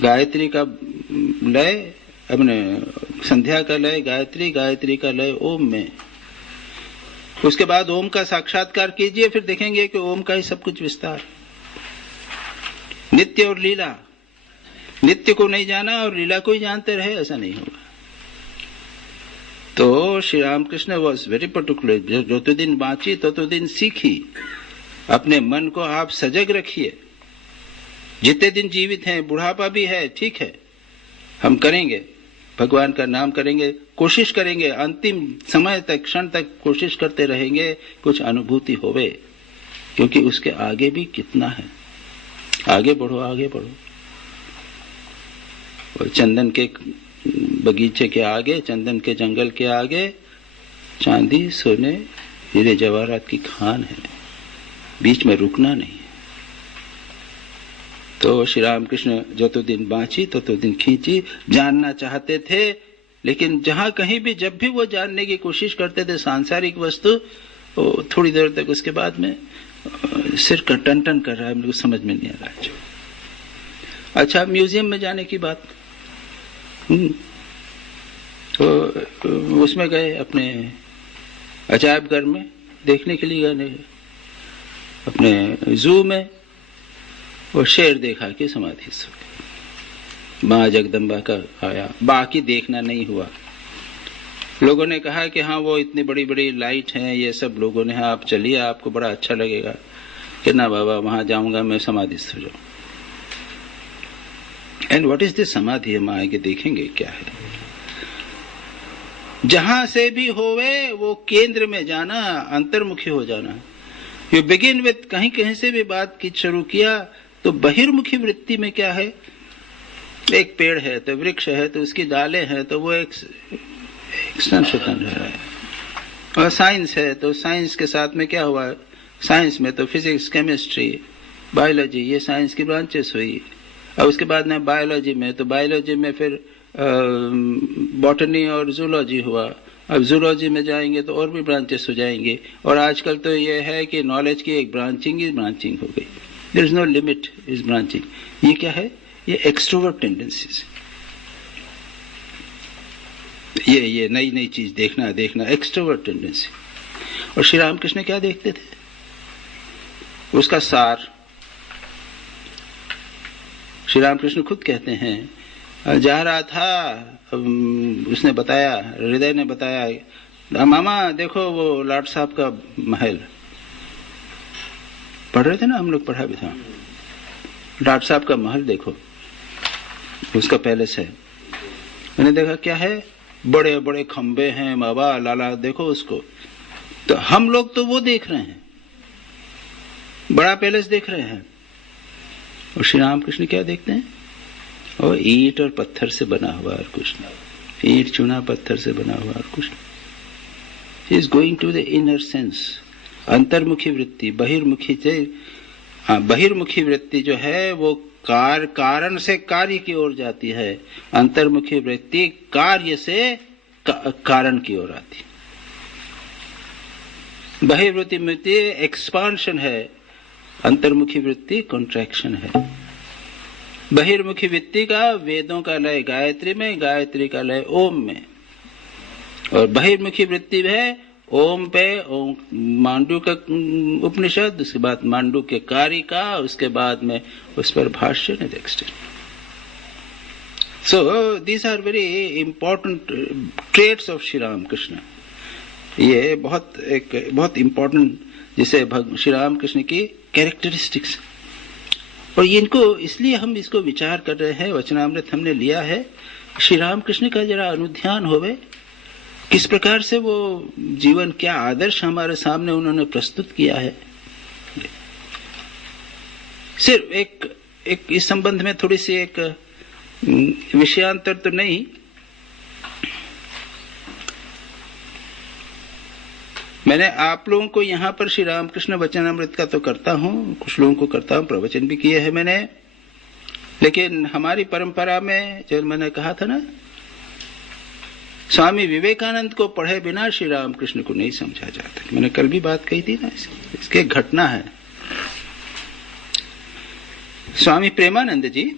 गायत्री का लय, अपने संध्या का लय गायत्री, गायत्री का लय ओम में। उसके बाद ओम का साक्षात्कार कीजिए, फिर देखेंगे कि ओम का ही सब कुछ विस्तार। नित्य और लीला, नित्य को नहीं जाना और लीला को ही जानते रहे, ऐसा नहीं होगा। तो Shri Ramakrishna was very particular. जो तो दिन बांची तो दिन सीखी। अपने मन को आप सजग रखिए। जितने दिन जीवित हैं, बुढ़ापा भी है, ठीक है, हम करेंगे, भगवान का नाम करेंगे, कोशिश करेंगे, अंतिम समय तक, क्षण तक कोशिश करते रहेंगे कुछ अनुभूति होवे, क्योंकि उसके आगे भी कितना है। आगे बढ़ो, आगे बढ़ो। और चंदन के बगीचे के आगे, चंदन के जंगल के आगे चांदी, सोने, हीरे जवाहरात की खान है, बीच में रुकना नहीं है। तो श्री रामकृष्ण जो तो दिन बांची तो दिन खींची। जानना चाहते थे, लेकिन जहां कहीं भी, जब भी वो जानने की कोशिश करते थे सांसारिक वस्तु, तो थोड़ी देर तक उसके बाद में सिर का टन टन कर रहा है, मेरे को समझ में नहीं आ रहा है। अच्छा, म्यूजियम में जाने की बात, तो उसमें गए, अपने अजायब घर में देखने के लिए गए, अपने जू में, और शेर देखा कि समाधि से मां जगदम्बा का आया। बाकी देखना नहीं हुआ। लोगों ने कहा कि हाँ वो इतनी बड़ी बड़ी लाइट हैं, ये सब लोगों ने, हाँ आप चलिए, आपको बड़ा अच्छा लगेगा। कि ना बाबा, वहां जाऊंगा मैं, समाधिस्थ हो जाऊं। एंड व्हाट इज दिस समाधि? हम आगे देखेंगे क्या है। जहां से भी होवे वो केंद्र में जाना, अंतर्मुखी हो जाना। यू बिगिन विथ, कहीं कहीं से भी बात की शुरू किया तो बहिर्मुखी वृत्ति में क्या है? एक पेड़ है तो वृक्ष है तो उसकी डालें हैं तो वो एक संशोधन है। और साइंस है तो साइंस के साथ में क्या हुआ? साइंस में तो फिजिक्स, केमिस्ट्री, बायोलॉजी, ये साइंस की ब्रांचेस हुई। और उसके बाद में बायोलॉजी में, तो बायोलॉजी में फिर बॉटनी और जूलॉजी हुआ। अब जूलॉजी में जाएंगे तो और भी ब्रांचेस हो जाएंगे। और आजकल तो ये है कि नॉलेज की एक ब्रांचिंग ही ब्रांचिंग हो गई। There is no limit is branching. ये क्या है? ये एक्सट्रोवर्ट टेंडेंसीज। ये नई नई चीज देखना एक्सट्रोवर्ट टेंडेंसी। और श्री रामकृष्ण क्या देखते थे? उसका सार श्री रामकृष्ण खुद कहते हैं, जा रहा था, उसने बताया, हृदय ने बताया, मामा देखो वो लाट साहब का महल। पढ़ रहे थे ना हम लोग, पढ़ा भी था। लाट साहब का महल देखो, उसका पैलेस है। मैंने देखा क्या है, बड़े बड़े खंबे हैं बाबा, लाला देखो उसको। तो हम लोग तो वो देख रहे हैं, बड़ा पैलेस देख रहे हैं। और श्री रामकृष्ण क्या देखते हैं? और ईंट और पत्थर से बना हुआ और कुछ नहीं। ईंट चुना पत्थर से बना हुआ और कुछ नहीं। He is going to the inner sense. अंतर्मुखी वृत्ति, बहिर्मुखी वृत्ति जो है वो कारण से कार्य की ओर जाती है। अंतर्मुखी वृत्ति कार्य से कारण की ओर आती। बहिर्वृत्ति में एक्सपांशन है, अंतर्मुखी वृत्ति कॉन्ट्रैक्शन है। बहिर्मुखी वृत्ति का वेदों का लय गायत्री में, गायत्री का लय ओम में, और बहिर्मुखी वृत्ति है ओम पे ओम मांडू का उपनिषद, उसके बाद मांडू के कारिका, उसके बाद में उस पर भाष्य next. So these are very important traits of Shri Ram Krishna. ये बहुत इम्पोर्टेंट जिसे श्री राम कृष्ण की कैरेक्टरिस्टिक्स, और इनको इसलिए हम इसको विचार कर रहे हैं, वचनामृत हमने लिया है, श्री राम कृष्ण का जरा अनुध्यान होवे, किस प्रकार से वो जीवन, क्या आदर्श हमारे सामने उन्होंने प्रस्तुत किया है। सिर्फ एक इस संबंध में थोड़ी सी एक विषयांतर तो नहीं, मैंने आप लोगों को यहाँ पर श्री रामकृष्ण वचनामृत का तो करता हूँ, कुछ लोगों को करता हूँ, प्रवचन भी किए हैं मैंने, लेकिन हमारी परंपरा में जो मैंने कहा था ना, स्वामी विवेकानंद को पढ़े बिना श्री रामकृष्ण को नहीं समझा जाता। मैंने कल भी बात कही थी ना, इसकी एक घटना है। स्वामी प्रेमानंद जी,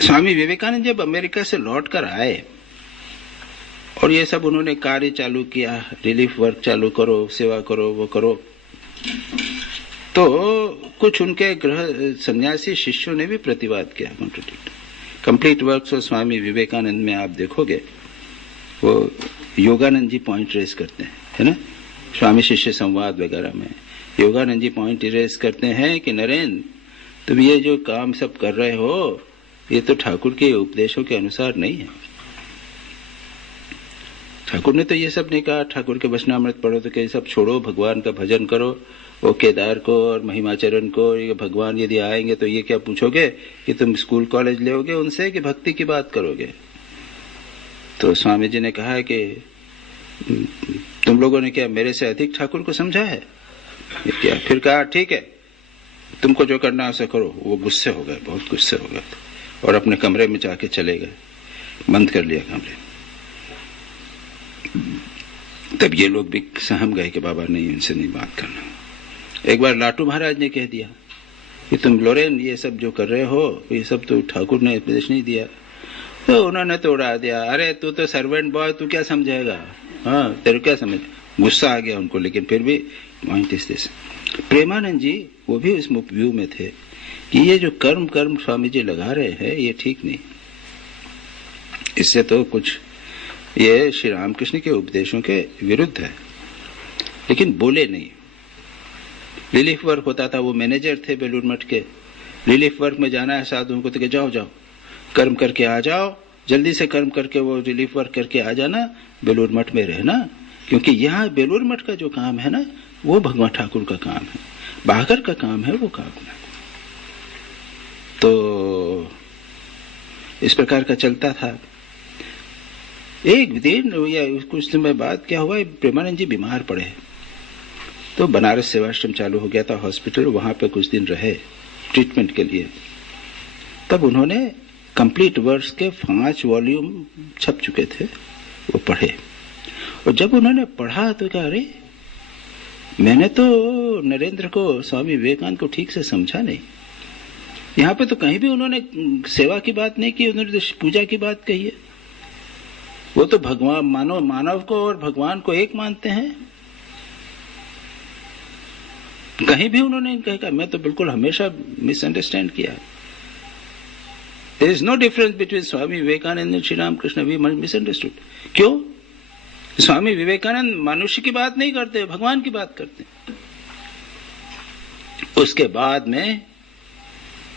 स्वामी विवेकानंद जब अमेरिका से लौट कर आए और ये सब उन्होंने कार्य चालू किया, रिलीफ वर्क चालू करो, सेवा करो, वो करो, तो कुछ उनके गृह सन्यासी शिष्यों ने भी प्रतिवाद किया। Complete works of Swami Vivekananda में आप देखोगे वो योगानंद जी पॉइंट रेस करते हैं, है ना, स्वामी शिष्य संवाद वगैरह में योगानंद जी पॉइंट रेस करते हैं कि नरेंद्र, तुम ये जो काम सब कर रहे हो ये तो ठाकुर के उपदेशों के अनुसार नहीं है। ठाकुर ने तो ये सब नहीं कहा, ठाकुर के वचनामृत पढ़ो तो ये सब छोड़ो, भगवान का भजन करो, वो केदार को और महिमाचरण को, ये भगवान यदि आएंगे तो ये क्या पूछोगे कि तुम स्कूल कॉलेज लोगे उनसे कि भक्ति की बात करोगे। तो स्वामी जी ने कहा कि तुम लोगों ने क्या मेरे से अधिक ठाकुर को समझा है क्या? फिर कहा ठीक है, तुमको जो करना है उसे करो। वो गुस्से हो गए, बहुत गुस्से हो गए, और अपने कमरे में जाके चले गए, बंद कर लिया कमरे। तब ये लोग भी सहम गए कि बाबा नहीं, इनसे नहीं बात करना। एक बार लाटू महाराज ने कह दिया कि तुम लोरेन ये सब जो कर रहे हो ये सब तो ठाकुर ने उपदेश नहीं दिया। तो उन्होंने तो उड़ा दिया, अरे तू तो सर्वेंट बॉय, तू क्या समझेगा, हाँ तेरे क्या समझ। गुस्सा आ गया उनको, लेकिन फिर भी पॉइंट इज दिस। प्रेमानंद जी वो भी उस व्यू में थे कि ये जो कर्म स्वामी जी लगा रहे हैं ये ठीक नहीं, इससे तो कुछ ये श्री रामकृष्ण के उपदेशों के विरुद्ध है, लेकिन बोले नहीं। रिलीफ वर्क होता था, वो मैनेजर थे बेलूर मठ के, रिलीफ वर्क में जाना है साधुओं को तो कि जाओ जाओ कर्म करके आ जाओ, जल्दी से कर्म करके वो रिलीफ वर्क करके आ जाना, बेलूर मठ में रहना, क्योंकि यहाँ बेलूर मठ का जो काम है ना वो भगवान ठाकुर का काम है, बाहर का काम है वो काम है। तो इस प्रकार का चलता था। एक दिन या कुछ समय बाद क्या हुआ, प्रेमानंद जी बीमार पड़े, तो बनारस सेवाश्रम चालू हो गया था हॉस्पिटल, वहां पे कुछ दिन रहे ट्रीटमेंट के लिए। तब उन्होंने कंप्लीट वर्क्स के 5 वॉल्यूम छप चुके थे, वो पढ़े, और जब उन्होंने पढ़ा तो कहा अरे मैंने तो नरेंद्र को, स्वामी विवेकानंद को ठीक से समझा नहीं। यहाँ पे तो कहीं भी उन्होंने सेवा की बात नहीं की, उन्होंने तो पूजा की बात कही है। वो तो भगवान मानव को और भगवान को एक मानते हैं। कहीं भी उन्होंने कहा, मैं तो बिल्कुल हमेशा मिसअंडरस्टैंड किया। There is no difference between Swami Vivekananda and Shri Ramakrishna, we misunderstood. क्यों? स्वामी विवेकानंद मनुष्य की बात नहीं करते, भगवान की बात करते। उसके बाद में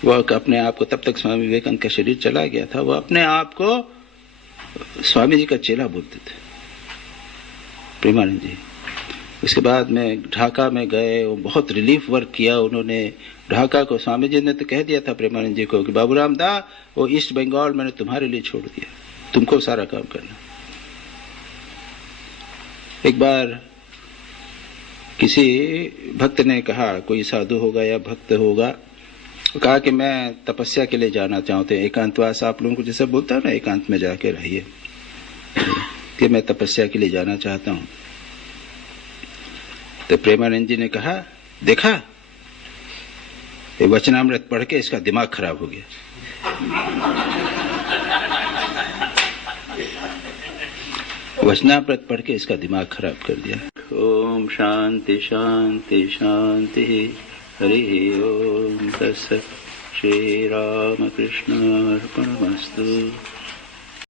वह अपने आप को, तब तक स्वामी विवेकानंद का शरीर चला गया था, वह अपने आप को स्वामी जी का चेला बोलते थे, प्रेमानंद जी। उसके बाद में ढाका में गए, वो बहुत रिलीफ वर्क किया उन्होंने ढाका को। स्वामी जी ने तो कह दिया था प्रेमानंद जी को कि बाबूराम दा, वो ईस्ट बंगाल मैंने तुम्हारे लिए छोड़ दिया, तुमको सारा काम करना। एक बार किसी भक्त ने कहा, कोई साधु होगा या भक्त होगा, कहा कि मैं तपस्या के लिए जाना चाहते हैं, एकांतवास आप लोगों को जैसे बोलता है ना, एकांत में जाके रहिए, कि मैं तपस्या के लिए जाना चाहता हूं। तो प्रेमानंद जी ने कहा, देखा ये वचनामृत पढ़ के इसका दिमाग खराब हो गया। वचनामृत पढ़ के इसका दिमाग खराब कर दिया। ओम शांति शांति शांति। हरि ओम तत्सत्। श्री राम कृष्ण अर्पणमस्तु।